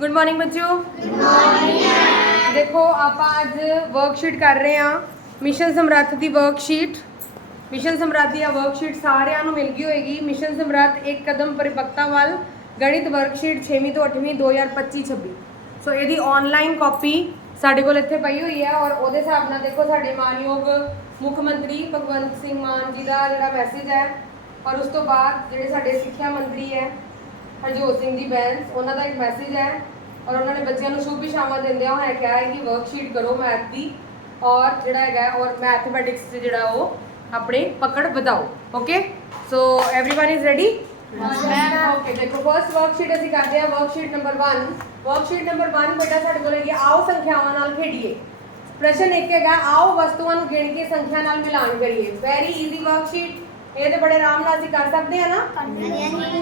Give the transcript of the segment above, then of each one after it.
Good morning ਬੱਚਿਓ good morning ਦੇਖੋ ਆਪਾਂ ਅੱਜ ਵਰਕਸ਼ੀਟ ਕਰ ਰਹੇ ਹਾਂ। ਮਿਸ਼ਨ ਸਮਰੱਥ ਦੀ ਵਰਕਸ਼ੀਟ ਮਿਸ਼ਨ ਸਮਰੱਥ ਦੀ ਆ ਵਰਕਸ਼ੀਟ ਸਾਰਿਆਂ ਨੂੰ ਮਿਲ ਗਈ ਹੋਏਗੀ। ਮਿਸ਼ਨ ਸਮਰੱਥ ਇੱਕ ਕਦਮ ਪਰਿਪੱਕਤਾ ਵੱਲ ਗਣਿਤ ਵਰਕਸ਼ੀਟ 6ਵੀਂ ਤੋਂ 8ਵੀਂ 2025-26 ਸੋ ਇਹਦੀ ਆਨਲਾਈਨ ਕਾਪੀ ਸਾਡੇ ਕੋਲ ਇੱਥੇ ਪਈ ਹੋਈ ਹੈ ਔਰ ਉਹਦੇ ਹਿਸਾਬ ਨਾਲ ਦੇਖੋ ਸਾਡੇ ਮਾਨਯੋਗ ਮੁੱਖ ਮੰਤਰੀ ਭਗਵੰਤ ਸਿੰਘ ਮਾਨ ਜੀ ਦਾ ਜਿਹੜਾ ਮੈਸੇਜ ਹੈ। ਔਰ ਉਸ ਤੋਂ ਬਾਅਦ ਜਿਹੜੇ ਸਾਡੇ ਸਿੱਖਿਆ ਮੰਤਰੀ ਹੈ ਹਰਜੋਤ ਸਿੰਘ ਦੀ ਬੈਂਸ ਉਹਨਾਂ ਦਾ ਇੱਕ ਮੈਸੇਜ ਹੈ। ਔਰ ਉਹਨਾਂ ਨੇ ਬੱਚਿਆਂ ਨੂੰ ਸ਼ੁਭ ਇਸ਼ਾਵਾ ਦਿੰਦਿਆਂ ਹੋਇਆ ਕਿਹਾ ਹੈ ਕਿ ਵਰਕਸ਼ੀਟ ਕਰੋ ਮੈਥ ਦੀ ਔਰ ਜਿਹੜਾ ਹੈਗਾ ਹੈ, ਔਰ ਮੈਥਮੈਟਿਕਸ 'ਚ ਜਿਹੜਾ ਉਹ ਆਪਣੇ ਪਕੜ ਵਧਾਓ okay so everyone is ready okay ਦੇਖੋ ਫਰਸਟ ਵਰਕਸ਼ੀਟ ਅਸੀਂ ਕਰਦੇ ਹਾਂ ਵਰਕਸ਼ੀਟ ਨੰਬਰ 1 ਵਰਕਸ਼ੀਟ ਨੰਬਰ 1 ਬੇਟਾ ਸਾਡੇ ਕੋਲ ਹੈਗੀ ਆਓ ਸੰਖਿਆਵਾਂ ਨਾਲ ਖੇਡੀਏ ਪ੍ਰਸ਼ਨ ਇੱਕ ਹੈਗਾ ਆਓ ਵਸਤੂਆਂ ਨੂੰ ਗਿਣ ਕੇ ਸੰਖਿਆ ਨਾਲ ਮਿਲਾਨ ਕਰੀਏ ਵੈਰੀ ਈਜ਼ੀ ਵਰਕਸ਼ੀਟ ਇਹ ਤੇ ਬੜੇ ਆਰਾਮ ਨਾਲ ਅਸੀਂ ਕਰ ਸਕਦੇ ਹਾਂ ਨਾ?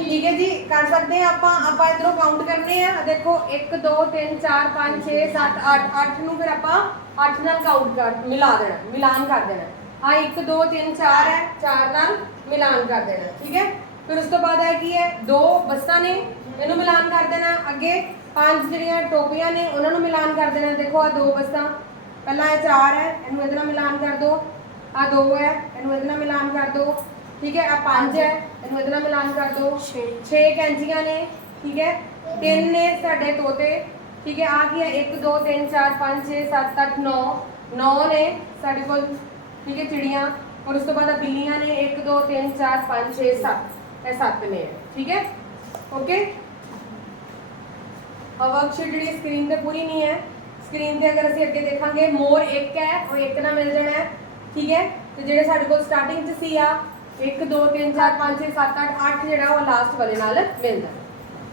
ਠੀਕ ਹੈ ਜੀ, ਕਰ ਸਕਦੇ ਹਾਂ ਆਪਾਂ ਆਪਾਂ ਇਧਰੋਂ ਕਾਊਂਟ ਕਰਨੇ ਆ। ਦੇਖੋ 1 2 3 4 5 6 7 8 8 ਨੂੰ ਫਿਰ ਆਪਾਂ 8 ਨਾਲ ਕਾਊਂਟ ਕਰ, ਮਿਲਾ ਦੇਣਾ, ਮਿਲਾਨ ਕਰ ਦੇਣਾ। ਆ 1 2 3 4 ਹੈ 4 ਨਾਲ ਮਿਲਾਨ ਕਰ ਦੇਣਾ, ਠੀਕ ਹੈ? ਫਿਰ ਉਸ ਤੋਂ ਬਾਅਦ ਹੈ ਕੀ ਹੈ? ਦੋ ਬੱਸਾਂ ਨੇ, ਇਹਨੂੰ ਮਿਲਾਨ ਕਰ ਦੇਣਾ ਅੱਗੇ। ਪੰਜ ਜਿਹੜੀਆਂ ਟੋਪੀਆਂ ਨੇ, ਉਹਨਾਂ ਨੂੰ ਮਿਲਾਨ ਕਰ ਦੇਣਾ। ਦੇਖੋ ਆ ਦੋ ਬੱਸਾਂ, ਪਹਿਲਾਂ ਇਹ 4 ਹੈ, ਇਹਨੂੰ ਇਹਦੇ ਨਾਲ ਮਿਲਾਨ ਕਰ ਦਿਓ ਆ 2 ਹੈ, ਇਹਨੂੰ ਇਹਦੇ ਨਾਲ ਮਿਲਾਨ ਕਰ ਦਿਓ ਠੀਕ ਹੈ ਆ 5 ਹੈ ਇਹਨੂੰ ਇਹਦੇ ਨਾਲ ਮਿਲਾਨ ਕਰ ਦਿਓ 6 ਕੈਂਚੀਆਂ ਨੇ ਠੀਕ ਹੈ ਤਿੰਨ ਨੇ ਸਾਡੇ ਤੋਤੇ ਠੀਕ ਹੈ ਆ ਕੀ ਹੈ 1 2 3 4 5 6 7 8 9 9 ਨੇ ਸਾਡੇ ਕੋਲ ਠੀਕ ਹੈ ਚਿੜੀਆਂ ਔਰ ਉਸ ਤੋਂ ਬਾਅਦ ਆ ਬਿੱਲੀਆਂ ਨੇ 1 2 3 4 5 6 7 ਇਹ 7 ਨੇ ਠੀਕ ਹੈ ਓਕੇ ਆ ਵਰਕਸ਼ੀਟ ਜਿਹੜੀ ਸਕਰੀਨ ਤੇ ਪੂਰੀ ਨਹੀਂ ਹੈ ਸਕਰੀਨ ਤੇ ਅਗਰ ਅਸੀਂ ਅੱਗੇ ਦੇਖਾਂਗੇ ਮੋਰ ਇੱਕ ਹੈ ਉਹ ਇੱਕ ਨਾਲ ਮਿਲ ਜਾਣਾ ਹੈ ਠੀਕ ਹੈ ਤੇ ਜਿਹੜੇ ਸਾਡੇ ਕੋਲ ਸਟਾਰਟਿੰਗ ਚ ਸੀ ਆ 1 2 3 4 5 6 7 8 8 ਜਿਹੜਾ ਉਹ ਲਾਸਟ ਵਾਲੇ ਨਾਲ ਮਿਲਦਾ।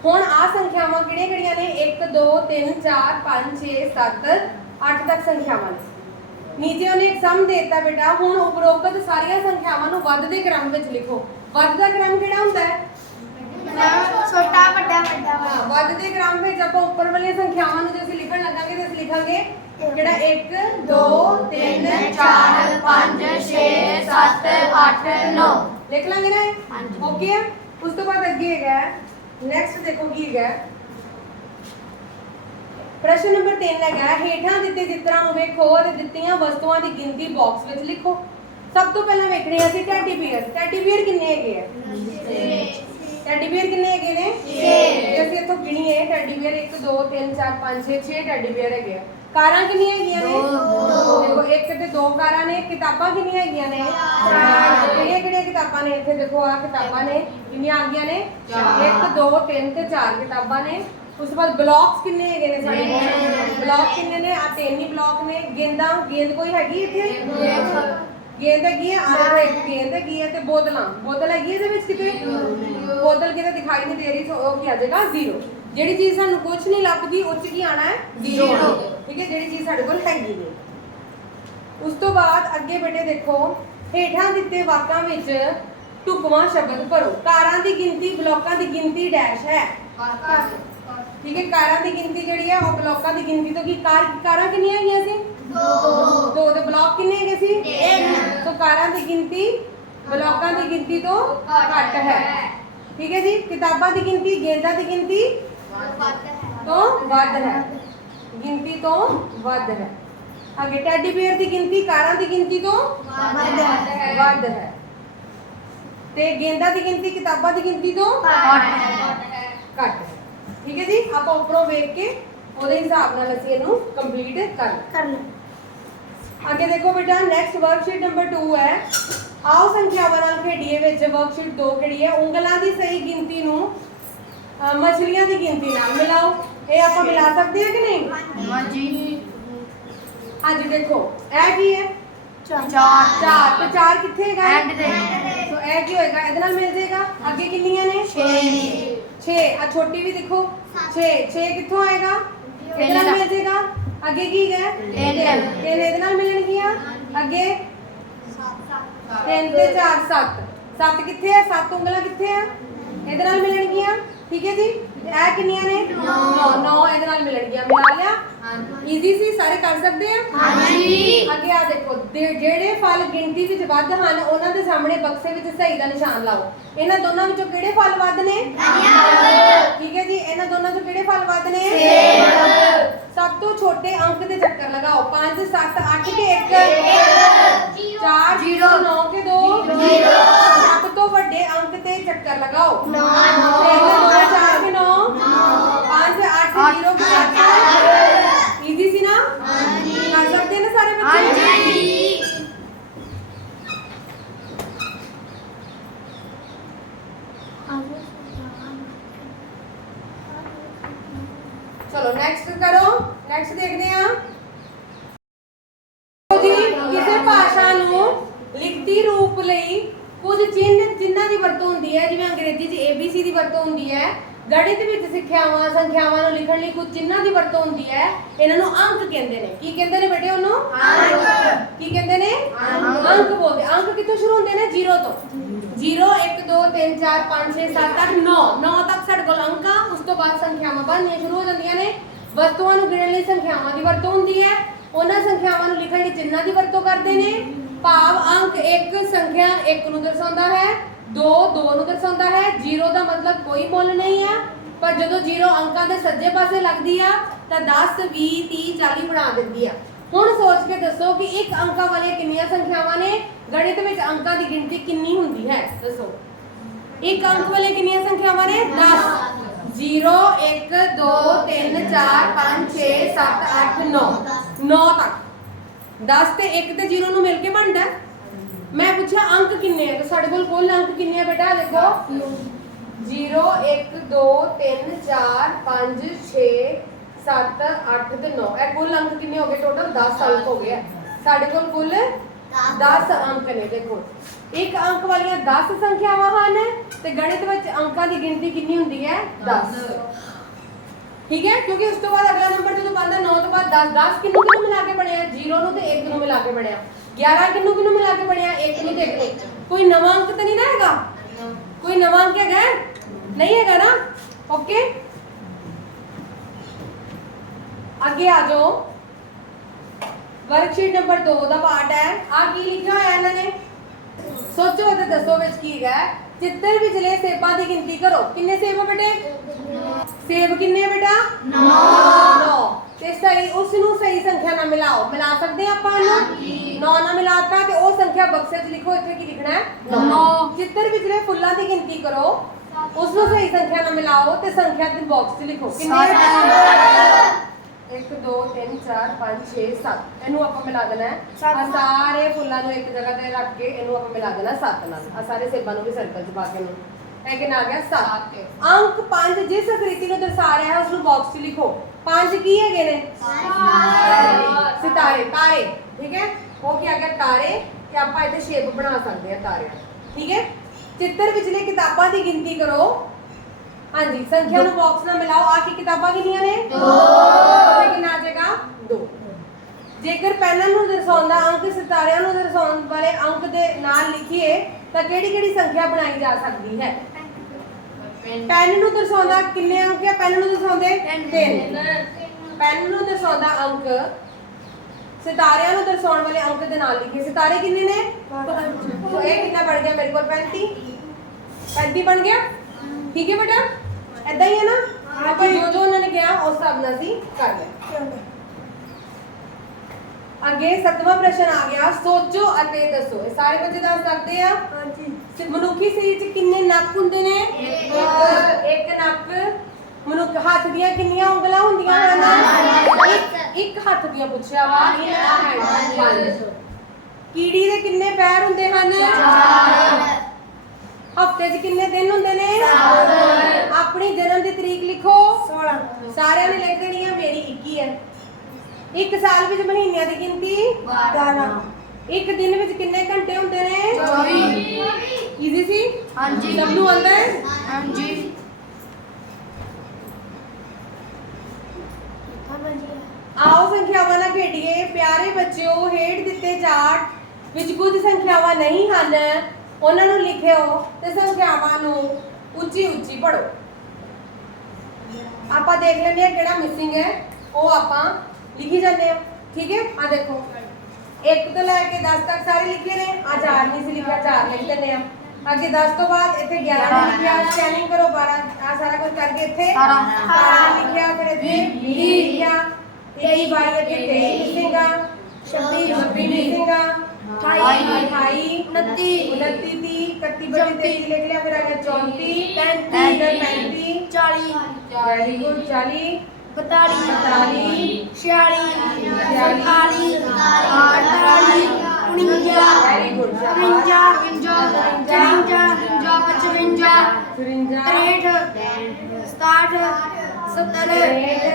ਹੁਣ ਆ ਸੰਖਿਆਵਾਂ ਕਿਹੜੀਆਂ ਕਿਹੜੀਆਂ ਨੇ? 1 2 3 4 5 6 7 8 ਤੱਕ ਸੰਖਿਆਵਾਂ ਨੇ। ਨੀਚੇ ਉਹਨੇ ਇੱਕ ਸਮ ਦੇਤਾ ਬੇਟਾ। ਹੁਣ ਉਪਰੋਕਤ ਸਾਰੀਆਂ ਸੰਖਿਆਵਾਂ ਨੂੰ ਵੱਧਦੇ ਕ੍ਰਮ ਵਿੱਚ ਲਿਖੋ। ਵੱਧਦਾ ਕ੍ਰਮ ਕਿਹੜਾ ਹੁੰਦਾ ਹੈ? ਛੋਟਾ ਵੱਡਾ ਵੱਡਾ। ਵੱਧਦੇ ਕ੍ਰਮ ਵਿੱਚ ਆਪਾਂ ਉੱਪਰ ਵਾਲੀਆਂ ਸੰਖਿਆਵਾਂ ਨੂੰ ਜੇ ਅਸੀਂ ਲਿਖਣ ਲੱਗਾਂਗੇ ਤੇ ਅਸੀਂ ਲਿਖਾਂਗੇ ਕਿਹੜਾ 1 2 3 4 5 6 7 8 9 ਲਿਖ ਲਾਂਗੇ ਨਾ ਹਾਂਜੀ। ਓਕੇ ਹੈ ਉਸ ਤੋਂ ਬਾਅਦ ਅੱਗੇ ਹੈਗਾ ਨੈਕਸਟ ਦੇਖੋ ਕੀ ਹੈਗਾ ਪ੍ਰਸ਼ਨ ਨੰਬਰ 3 ਹੈਗਾ ਹੇਠਾਂ ਦਿੱਤੇ ਚਿੱਤਰਾਂ ਨੂੰ ਵੇਖੋ ਅਤੇ ਦਿੱਤੀਆਂ ਵਸਤੂਆਂ ਦੀ ਗਿਣਤੀ ਬਾਕਸ ਵਿੱਚ ਲਿਖੋ। ਸਭ ਤੋਂ ਪਹਿਲਾਂ ਵੇਖਣੀ ਹੈ ਅਸੀਂ ਟੈਡੀ ਬੀਅਰ ਟੈਡੀ ਬੀਅਰ ਕਿੰਨੇ ਹੈਗੇ ਆ? ਟੈਡੀ ਬੀਅਰ ਕਿੰਨੇ ਹੈਗੇ ਨੇ? 6 ਜੇ ਅਸੀਂ ਇੱਥੋਂ ਗਿਣੀਏ ਟੈਡੀ ਬੀਅਰ 1 2 3 4 5 6 6 ਟੈਡੀ ਬੀਅਰ ਹੈਗੇ ਆ। ਕਾਰਾਂ ਕਿੰਨੀਆਂ ਹੈਗੀਆਂ ਨੇ। ਦੇਖੋ ਇੱਕ ਤੇ ਦੋ ਕਾਰਾਂ ਨੇ ਕਿਤਾਬਾਂ ਕਿੰਨੀਆਂ ਹੈਗੀਆਂ ਨੇ? ਕਿਹੜੀਆਂ ਕਿਹੜੀਆਂ ਕਿਤਾਬਾਂ ਨੇ? ਇੱਥੇ ਦੇਖੋ ਆ ਕਿਤਾਬਾਂ ਨੇ ਕਿੰਨੀਆਂ ਆ ਗਈਆਂ ਨੇ? ਚਾਰ। 1 2 3 ਤੇ 4 ਕਿਤਾਬਾਂ ਨੇ। ਉਸ ਤੋਂ ਬਾਅਦ ਬਲੌਕਸ ਕਿੰਨੇ ਹੈਗੇ ਨੇ ਸਾਡੇ ਕੋਲ? ਬਲੌਕ ਕਿੰਨੇ ਨੇ? ਆ ਤਿੰਨ ਹੀ ਬਲੌਕ ਨੇ। ਗੇਂਦਾਂ ਗੇਂਦ ਕੋਈ ਹੈਗੀ ਇੱਥੇ? ਗੇਂਦ ਹੈਗੀ ਹੈ ਆਹ ਇੱਕ ਗੇਂਦ ਹੈਗੀ ਹੈ ਤੇ ਬੋਤਲਾਂ। ਬੋਤਲ ਹੈਗੀ ਇਹਦੇ ਵਿੱਚ ਕਿਤੇ? ਬੋਤਲ ਕਿਤੇ ਦਿਖਾਈ ਨਹੀਂ ਦੇ ਰਹੀ ਸੋ ਉਹ ਕੀ ਆ ਜਾਏਗਾ? ਜ਼ੀਰੋ। ਜਿਹੜੀ ਚੀਜ਼ ਸਾਨੂੰ ਕੁਝ ਨਹੀਂ ਲੱਭਦੀ ਉਹ ਚ ਕੀ ਆਣਾ ਹੈ? ਜ਼ੀਰੋ। ਠੀਕ ਹੈ ਜਿਹੜੀ ਚੀਜ਼ ਸਾਡੇ ਕੋਲ ਹੈਗੀ ਨਹੀਂ ਉਸ ਤੋਂ ਬਾਅਦ ਅੱਗੇ ਬੇਟੇ ਦੇਖੋ ਹੇਠਾਂ ਦਿੱਤੇ ਵਾਕਾਂ ਵਿੱਚ ਢੁਕਵਾਂ ਸ਼ਬਦ ਭਰੋ। ਕਾਰਾਂ ਦੀ ਗਿਣਤੀ ਬਲੋਕਾਂ ਦੀ ਗਿਣਤੀ ਡੈਸ਼ ਹੈ। ਠੀਕ ਹੈ ਕਾਰਾਂ ਦੀ ਗਿਣਤੀ ਜਿਹੜੀ ਹੈ ਉਹ ਬਲੋਕਾਂ ਦੀ ਗਿਣਤੀ ਤੋਂ ਕੀ ਕਾਰ ਕਾਰਾਂ ਕਿੰਨੀਆਂ ਹੈਗੀਆਂ ਸੀ? ਦੋ। ਦੋ। ਤੇ ਬਲੌਕ ਕਿੰਨੇ ਹੈਗੇ ਸੀ? ਤਿੰਨ। ਸੋ ਕਾਰਾਂ ਦੀ ਗਿਣਤੀ ਬਲੌਕਾਂ ਦੀ ਗਿਣਤੀ ਤੋਂ ਘੱਟ ਹੈ। ਠੀਕ ਹੈ ਜੀ ਕਿਤਾਬਾਂ ਦੀ ਗਿਣਤੀ ਗੇਂਦਾਂ ਦੀ ਗਿਣਤੀ ਤੋਂ ਵੱਧ ਹੈ। ਗਿਣਤੀ ਤੋਂ ਵੱਧ ਹੈ। ਅੱਗੇ ਟੈਡੀ ਬੀਅਰ ਦੀ ਗਿਣਤੀ ਕਾਰਾਂ ਦੀ ਗਿਣਤੀ ਤੋਂ ਵੱਧ ਹੈ। ਵੱਧ ਹੈ। ਤੇ ਗੇਂਦਾਂ ਦੀ ਗਿਣਤੀ ਕਿਤਾਬਾਂ ਦੀ ਗਿਣਤੀ ਤੋਂ ਘੱਟ ਹੈ। ਠੀਕ ਹੈ ਜੀ? ਆਪਾਂ ਉੱਪਰੋਂ ਵੇਖ ਕੇ ਉਹਦੇ ਹਿਸਾਬ ਨਾਲ ਅਸੀਂ ਇਹਨੂੰ ਕੰਪਲੀਟ ਕਰ ਲਾਂਗੇ ਕਰ ਲਓ। ਅੱਗੇ ਦੇਖੋ ਬੇਟਾ ਨੈਕਸਟ ਵਰਕਸ਼ੀਟ ਨੰਬਰ 2 ਹੈ। ਆਓ ਸੰਖਿਆਵਾਂ ਨਾਲ ਖੇਡੀਏ ਵਿੱਚ। ਵਰਕਸ਼ੀਟ 2 ਕਿਹੜੀ ਹੈ? ਉਂਗਲਾਂ ਦੀ ਸਹੀ ਗਿਣਤੀ ਨੂੰ ਮਛਲੀਆਂ ਦੀ ਗਿਣਤੀ ਨਾਲ ਮਿਲਾਓ। ਇਹ ਆਪਾਂ ਮਿਲਾ ਸਕਦੇ ਹਾਂ ਕਿ ਨਹੀਂ ਹਾਂਜੀ ਹਾਂਜੀ ਦੇਖੋ ਇਹ ਕੀ ਹੈ ਚਾਰ ਚਾਰ ਤੇ ਚਾਰ ਕਿੱਥੇ ਹੈਗਾ End ਤੇ। ਸੋ ਇਹ ਕੀ ਹੋਏਗਾ ਇਹਦੇ ਨਾਲ ਮਿਲ ਜਾਏਗਾ ਅੱਗੇ ਕਿੰਨੀਆਂ ਨੇ ਛੇ 6 ਆ ਛੋਟੀ ਵੀ ਦੇਖੋ 6 6 ਕਿੱਥੋਂ ਆਏਗਾ ਇਹਦੇ ਨਾਲ ਤਿੰਨ। ਮਿਲ ਜਾਏਗਾ ਅੱਗੇ ਕੀ ਹੈ ਤਿੰਨ। ਤਿੰਨ ਇਹਦੇ ਨਾਲ ਮਿਲਣਗੀਆਂ ਅੱਗੇ ਤਿੰਨ ਤੇ ਚਾਰ ਸੱਤ ਸੱਤ ਕਿੱਥੇ ਹੈ ਸੱਤ ਉਂਗਲਾਂ ਕਿੱਥੇ ਆ ਇਹਦੇ ਨਾਲ ਮਿਲਣਗੀਆਂ ਠੀਕ ਹੈ ਜੀ ਇਹ ਕਿੰਨੀਆਂ ਨੇ? ਨੌ। ਨੌ ਨੌ ਇਹਦੇ ਨਾਲ ਮਿਲਣਗੀਆਂ। ਮਿਲਾ ਲਿਆ। ਈਜ਼ੀ ਸੀ? ਸਾਰੇ ਕਰ ਸਕਦੇ ਆ? ਹਾਂਜੀ। ਅੱਗੇ ਆ ਦੇਖੋ ਦੇ- ਜਿਹੜੇ ਫਲ ਗਿਣਤੀ ਵਿੱਚ ਵੱਧ ਹਨ ਉਹਨਾਂ ਦੇ ਸਾਹਮਣੇ ਬਕਸੇ ਵਿੱਚ ਸਹੀ ਦਾ ਨਿਸ਼ਾਨ ਲਾਓ। ਇਹਨਾਂ ਦੋਨਾਂ ਵਿੱਚੋਂ ਕਿਹੜੇ ਫਲ ਵੱਧ ਨੇ? ਠੀਕ ਹੈ ਜੀ ਇਹਨਾਂ ਦੋਨਾਂ ਤੋਂ ਕਿਹੜੇ ਫਲ ਵੱਧ ਨੇ? ਸਭ ਤੋਂ ਛੋਟੇ ਅੰਕ ਦੇ ਚੱਕਰ ਲਗਾਓ। 5 7 8 ਕੇ 1 4 0 9 ਕੇ 2 ਸਭ ਤੋਂ ਵੱਡੇ ਅੰਕ ਤੇ ਚੱਕਰ ਲਗਾਓ। 3 2 4 ਕੇ 9 5 8 0 ਕੇ 7 ਈਜ਼ੀ ਸੀ ਨਾ ਕਰ ਸਕਦੇ ਨੇ ਸਾਰੇ ਬੱਚੇ ਚਲੋ ਨੈਕਸਟ ਕਰੋ ਨੈਕਸਟ ਦੇਖਦੇ ਹਾਂ ਜੀ ਕਿਸੇ ਭਾਸ਼ਾ ਨੂੰ ਲਿਖਤੀ ਰੂਪ ਲਈ ਕੁਝ ਚਿੰਨ੍ਹ ਜਿਨ੍ਹਾਂ ਦੀ ਵਰਤੋਂ ਹੁੰਦੀ ਹੈ ਜਿਵੇਂ ਅੰਗਰੇਜ਼ੀ 'ਚ ABC ਦੀ ਵਰਤੋਂ ਹੁੰਦੀ ਹੈ ਗਣਿਤ ਵਿੱਚ ਸਿੱਖਿਆਵਾਂ ਸੰਖਿਆਵਾਂ ਨੂੰ ਲਿਖਣ ਲਈ ਕੁਝ ਚਿੰਨ੍ਹਾਂ ਦੀ ਵਰਤੋਂ ਹੁੰਦੀ ਹੈ ਇਹਨਾਂ ਨੂੰ ਅੰਕ ਕਹਿੰਦੇ ਨੇ ਕੀ ਕਹਿੰਦੇ ਨੇ ਬੇਟੇ ਉਹਨੂੰ ਕੀ ਕਹਿੰਦੇ ਨੇ ਅੰਕ ਬੋਲਦੇ ਅੰਕ ਕਿੱਥੋਂ ਸ਼ੁਰੂ ਹੁੰਦੇ ਨੇ 0 ਤੋਂ 0 1 2 3 4 5 6 7 8 9 9 ਤੱਕ ਸਾਡੇ ਕੋਲ ਅੰਕ ਆ ਉਸ ਤੋਂ ਬਾਅਦ ਸੰਖਿਆਵਾਂ ਬਣਨੀਆਂ ਸ਼ੁਰੂ ਹੋ ਜਾਂਦੀਆਂ ਨੇ ਵਸਤੂਆਂ ਨੂੰ ਗਿਣਨ ਲਈ ਸੰਖਿਆਵਾਂ ਦੀ ਵਰਤੋਂ ਹੁੰਦੀ ਹੈ। ਉਹਨਾਂ ਸੰਖਿਆਵਾਂ ਨੂੰ ਲਿਖਣ ਲਈ ਚਿੰਨ੍ਹਾਂ ਦੀ ਵਰਤੋਂ ਕਰਦੇ ਨੇ, ਭਾਵ ਅੰਕ 1 ਸੰਖਿਆ 1 ਨੂੰ ਦਰਸਾਉਂਦਾ ਹੈ 2 2 ਨੂੰ ਦਰਸਾਉਂਦਾ ਹੈ। 0 ਦਾ ਮਤਲਬ ਕੋਈ ਮੁੱਲ ਨਹੀਂ ਹੈ ਪਰ ਜਦੋਂ 0 ਅੰਕਾਂ ਦੇ ਸੱਜੇ ਪਾਸੇ ਲੱਗਦੀ ਆ, ਤਾਂ 10 20 30 40 ਬਣਾ ਦਿੰਦੀ ਆ। ਹੁਣ ਸੋਚ ਕੇ ਦੱਸੋ ਕਿ ਇੱਕ ਅੰਕਾਂ ਵਾਲੀਆਂ ਕਿੰਨੀਆਂ ਸੰਖਿਆਵਾਂ ਨੇ? ਗਣਿਤ ਵਿੱਚ ਅੰਕਾਂ ਦੀ ਗਿਣਤੀ ਕਿੰਨੀ ਹੁੰਦੀ ਹੈ? ਦੱਸੋ। ਇੱਕ ਅੰਕ ਵਾਲੇ ਕਿੰਨੀਆਂ ਸੰਖਿਆਵਾਂ ਨੇ? 10 0 1 2 3 4 5 6 7 8 9 9 ਤੱਕ। 10 ਤੇ 1 ਤੇ 0 ਨੂੰ ਮਿਲ ਕੇ ਬਣਦਾ ਮੈਂ ਪੁੱਛਿਆ, ਅੰਕ ਕਿੰਨੇ ਆ? ਤਾਂ ਸਾਡੇ ਕੋਲ ਕੁੱਲ ਅੰਕ ਕਿੰਨੇ ਆ ਬੇਟਾ? ਦੇਖੋ। 0 1 2 3 4 5 6 7 8 ਤੇ 9 ਇਹ ਕੁੱਲ ਅੰਕ ਕਿੰਨੇ ਹੋ ਗਏ ਟੋਟਲ 10 ਅੰਕ ਹੋ ਗਏ ਆ। ਸਾਡੇ ਕੋਲ ਕੁੱਲ 10 ਅੰਕ ਨੇ, ਦੇਖੋ। ਇੱਕ ਅੰਕ ਵਾਲੀਆਂ 10 ਸੰਖਿਆਵਾਂ ਹਨ ਤੇ ਗਣਿਤ ਵਿੱਚ ਅੰਕਾਂ ਦੀ ਗਿਣਤੀ ਕਿੰਨੀ ਹੁੰਦੀ ਹੈ? 10 ਠੀਕ ਹੈ? ਕਿਉਂਕਿ ਉਸ ਤੋਂ ਬਾਅਦ ਅਗਲਾ ਨੰਬਰ ਜਦੋਂ ਬਣਦਾ 9 ਤੋਂ ਬਾਅਦ 10 10 ਕਿੰਨੂੰ ਕਿੰਨੂੰ ਮਿਲਾ ਕੇ ਬਣਿਆ? 0 ਨੂੰ ਤੇ 1 ਨੂੰ ਮਿਲਾ ਕੇ ਬਣਿਆ। 11 ਕਿੰਨੂੰ ਕਿੰਨੂੰ ਮਿਲਾ ਕੇ ਬਣਿਆ? 1 ਨੂੰ ਤੇ 1 ਕੋਈ ਨਵਾਂ ਅੰਕ ਤਾਂ ਨਹੀਂ ਨਾ ਹੈਗਾ? ਕੋਈ ਨਵਾਂ ਅੰਕ ਹੈਗਾ? ਨਹੀਂ ਹੈਗਾ ਨਾ? ਓਕੇ? ਅੱਗੇ ਆ ਜਾਓ। ਵਰਕਸ਼ੀਟ ਨੰਬਰ 2 ਦਾ ਪਾਰਟ ਹੈ। ਆ ਕੀ ਲਿਖਿਆ ਹੋਇਆ ਇਹਨਾਂ ਨੇ? ਸੋਚੋ ਤੇ ਦੱਸੋ ਵਿੱਚ ਕੀ ਹੈ ਚਿੱਤਰ ਵਿਚਲੇ ਸੇਬਾਂ ਦੀ ਗਿਣਤੀ ਕਰੋ। ਕਿੰਨੇ ਸੇਬ ਆ ਬੇਟੇ? ਸੇਬ ਕਿੰਨੇ ਆ ਬੇਟਾ? 9 ਤੇ ਸਹੀ ਉਸ ਨੂੰ ਸਹੀ ਸੰਖਿਆ ਨਾਲ ਮਿਲਾਓ। ਮਿਲਾ ਸਕਦੇ ਆ ਆਪਾਂ ਇਹਨੂੰ 9 ਨਾਲ ਮਿਲਾਤਾ ਤੇ ਉਹ ਸੰਖਿਆ ਬਕਸੇ 'ਚ ਲਿਖੋ ਇੱਥੇ ਕੀ ਲਿਖਣਾ ਹੈ? 9 ਚਿੱਤਰ ਵਿਚਲੇ ਫੁੱਲਾਂ ਦੀ ਗਿਣਤੀ ਕਰੋ। ਉਸ ਨੂੰ ਸਹੀ ਸੰਖਿਆ ਨਾਲ ਮਿਲਾਓ ਤੇ ਸੰਖਿਆ ਦੇ ਬਾਕਸ 'ਚ ਲਿਖੋ। ਕਿੰਨੇ 1 2 3 4 5 6 7 ਇਹਨੂੰ ਆਪਾਂ ਮਿਲਾ ਦੇਣਾ ਹੈ। ਆ ਸਾਰੇ ਫੁੱਲਾਂ ਨੂੰ ਇੱਕ ਜਗ੍ਹਾ ਤੇ ਰੱਖ ਕੇ ਇਹਨੂੰ ਆਪਾਂ ਮਿਲਾ ਦੇਣਾ 7 ਨਾਲ। ਆ ਸਾਰੇ ਸੇਬਾਂ ਨੂੰ ਵੀ ਸਰਕਲ 'ਚ ਪਾ ਕੇ ਨੂੰ ਇਹ ਕਿੰਨਾ ਆ ਗਿਆ? 7 ਅੰਕ 5 ਜਿਸ ਆਕ੍ਰਿਤੀ ਨੂੰ ਦਰਸਾ ਰਿਹਾ ਹੈ ਉਸ ਨੂੰ ਬਾਕਸ 'ਚ ਲਿਖੋ। 5 ਕੀ ਹੈਗੇ ਨੇ? ਸਿਤਾਰੇ। ਤਾਰੇ। ਠੀਕ ਹੈ? ਉਹ ਕੀ ਆ ਗਿਆ? ਤਾਰੇ। ਕਿ ਆਪਾਂ ਇਹਦੇ ਸ਼ੇਪ ਬਣਾ ਸਕਦੇ ਆ ਤਾਰੇ ਠੀਕ ਹੈ? ਚਿੱਤਰ ਵਿਚਲੇ ਕਿਤਾਬਾਂ ਦੀ ਗਿਣਤੀ ਕਰੋ। ਹਾਂਜੀ ਸੰਖਿਆ ਨੂੰ ਬਾਕਸ ਨਾਲ ਮਿਲਾਓ। ਆ ਕੀ ਕਿਤਾਬਾਂ ਕਿੰਨੀਆਂ ਨੇ? ਦੋ। ਕਿੰਨਾ ਆ ਜਾਏਗਾ ਦੋ। ਜੇਕਰ ਪੈਨਲ ਨੂੰ ਦਰਸਾਉਂਦਾ ਅੰਕ ਸਿਤਾਰਿਆਂ ਨੂੰ ਦਰਸਾਉਣ ਵਾਲੇ ਅੰਕ ਦੇ ਨਾਲ ਲਿਖੀਏ ਤਾਂ ਕਿਹੜੀ ਕਿਹੜੀ ਸੰਖਿਆ ਬਣਾਈ ਜਾ ਸਕਦੀ ਹੈ? ਪੈਨ ਨੂੰ ਦਰਸਾਉਂਦਾ ਕਿੰਨੇ ਅੰਕ ਹੈ ਪੈਨ ਨੂੰ ਦਰਸਾਉਂਦੇ? ਤਿੰਨ ਪੈਨ ਨੂੰ ਦਰਸਾਉਂਦਾ ਅੰਕ ਸਿਤਾਰਿਆਂ ਨੂੰ ਦਰਸਾਉਣ ਵਾਲੇ ਅੰਕ ਦੇ ਨਾਲ ਲਿਖੇ ਸਿਤਾਰੇ ਕਿੰਨੇ ਨੇ? ਸੋ ਇਹ ਕਿੰਨਾ ਬਣ ਗਿਆ ਮੇਰੇ ਕੋਲ 35 35 ਬਣ ਗਿਆ? ਠੀਕ ਹੈ ਬੇਟਾ? ਐਦਾਂ ਹੀ ਹੈ ਨਾ? ਆਪਾਂ ਜੋ ਜੋ ਉਹਨਾਂ ਨੇ ਕਿਹਾ ਉਸ ਹਿਸਾਬ ਨਾਲ ਅਸੀਂ ਕਰ ਲਿਆ। ਅੱਗੇ ਸੱਤਵਾਂ ਪ੍ਰਸ਼ਨ ਆ ਗਿਆ ਸੋਚੋ ਅਤੇ ਦੱਸੋ। ਇਹ ਸਾਰੇ ਬੱਚੇ ਦੱਸ ਸਕਦੇ ਆ? ਤੇ ਮਨੁੱਖੀ ਸਰੀਰ 'ਚ ਕਿੰਨੇ ਨੱਕ ਹੁੰਦੇ ਨੇ? ਇੱਕ ਇੱਕ ਨੱਕ। ਮਨੁੱਖ ਹੱਥ ਦੀਆਂ ਕਿੰਨੀਆਂ ਉਂਗਲਾਂ ਹੁੰਦੀਆਂ ਹਨ ਇੱਕ ਇੱਕ ਹੱਥ ਦੀਆਂ ਪੁੱਛਿਆ ਵਾ। ਪੰਜ ਕੀੜੀ ਦੇ ਕਿੰਨੇ ਪੈਰ ਹੁੰਦੇ ਹਨ? ਹਫ਼ਤੇ 'ਚ ਕਿੰਨੇ ਦਿਨ ਹੁੰਦੇ ਨੇ? ਆਪਣੀ ਜਨਮ ਦੀ ਤਰੀਕ ਲਿਖੋ। 16 ਸਾਰਿਆਂ ਨੇ ਲਿਖ ਦੇਣੀ ਹੈ ਮੇਰੀ 21 ਹੈ ਇੱਕ ਸਾਲ ਵਿੱਚ ਮਹੀਨਿਆਂ ਦੀ ਗਿਣਤੀ? 12 ਇੱਕ ਦਿਨ ਵਿੱਚ ਕਿੰਨੇ ਘੰਟੇ ਹੁੰਦੇ ਨੇ? ਈਜ਼ੀ ਸੀ? ਹਾਂਜੀ। ਸਭ ਨੂੰ ਆਉਂਦਾ ਹੈ? ਹਾਂਜੀ। ਆਓ ਸੰਖਿਆਵਾਂ ਨਾਲ ਖੇਡੀਏ। ਪਿਆਰੇ ਬੱਚਿਓ ਹੇਠ ਦਿੱਤੇ ਚਾਰਟ ਵਿੱਚ ਕੁਝ ਸੰਖਿਆਵਾਂ ਨਹੀਂ ਹਨ। ਉਹਨਾਂ ਨੂੰ ਲਿਖਿਓ ਤੇ ਸੰਖਿਆਵਾਂ ਨੂੰ ਉੱਚੀ ਉੱਚੀ ਪੜੋ ਆਪਾਂ ਦੇਖ ਲੈਂਦੇ ਹਾਂ ਕਿਹੜਾ ਮਿਸਿੰਗ ਹੈ ਉਹ ਆਪਾਂ ਲਿਖੀ ਜਾਂਦੇ ਆ ਠੀਕ ਹੈ? ਆ ਦੇਖੋ। 1 ਤੋਂ ਲੈ ਕੇ 10 ਤੱਕ ਸਾਰੇ ਲਿਖੇ ਨੇ ਆ ਚਾਰ ਨਹੀਂ ਸੀ ਲਿਖਿਆ ਚਾਰ ਲਿਖ ਦਿੰਦੇ ਆ ਅੱਗੇ 10 ਤੋਂ ਬਾਅਦ ਇੱਥੇ 11 ਨਹੀਂ ਲਿਖਿਆ ਸਕੈਨਿੰਗ ਕਰੋ 12 ਆ ਸਾਰਾ ਕੁਝ ਕਰਕੇ ਇੱਥੇ ਸਤਾਰਾਂ। 12 ਲਿਖਿਆ ਫਿਰ ਇੱਥੇ 20 ਲਿਖਿਆ। 21 22 ਅੱਗੇ 23 ਮਿਸਿੰਗ ਆ। 26 26 ਮਿਸਿੰਗ ਆ। 28 28 29 29 30 31 32 33 ਲਿਖ ਲਿਆ ਫਿਰ ਆ ਗਿਆ 34 35 35 ਚਾਲੀ। ਵੈਰੀ ਗੁੱਡ 40 ਬਤਾਲੀ ਬਤਾਲੀ, ਛਿਆਲੀ ਛਿਆਲੀ, ਸੰਤਾਲੀ ਅੜਤਾਲੀ ਉਣੰਜਾ ਵੈਰੀ ਗੁੱਡ ਇਕਵੰਜਾ ਚਰੰਜਾ ਪਚਵੰਜਾ 53 ਤਰੇਠ ਸਤਾਠ ਸੱਤਰ 67 ਬੱਤਰ 70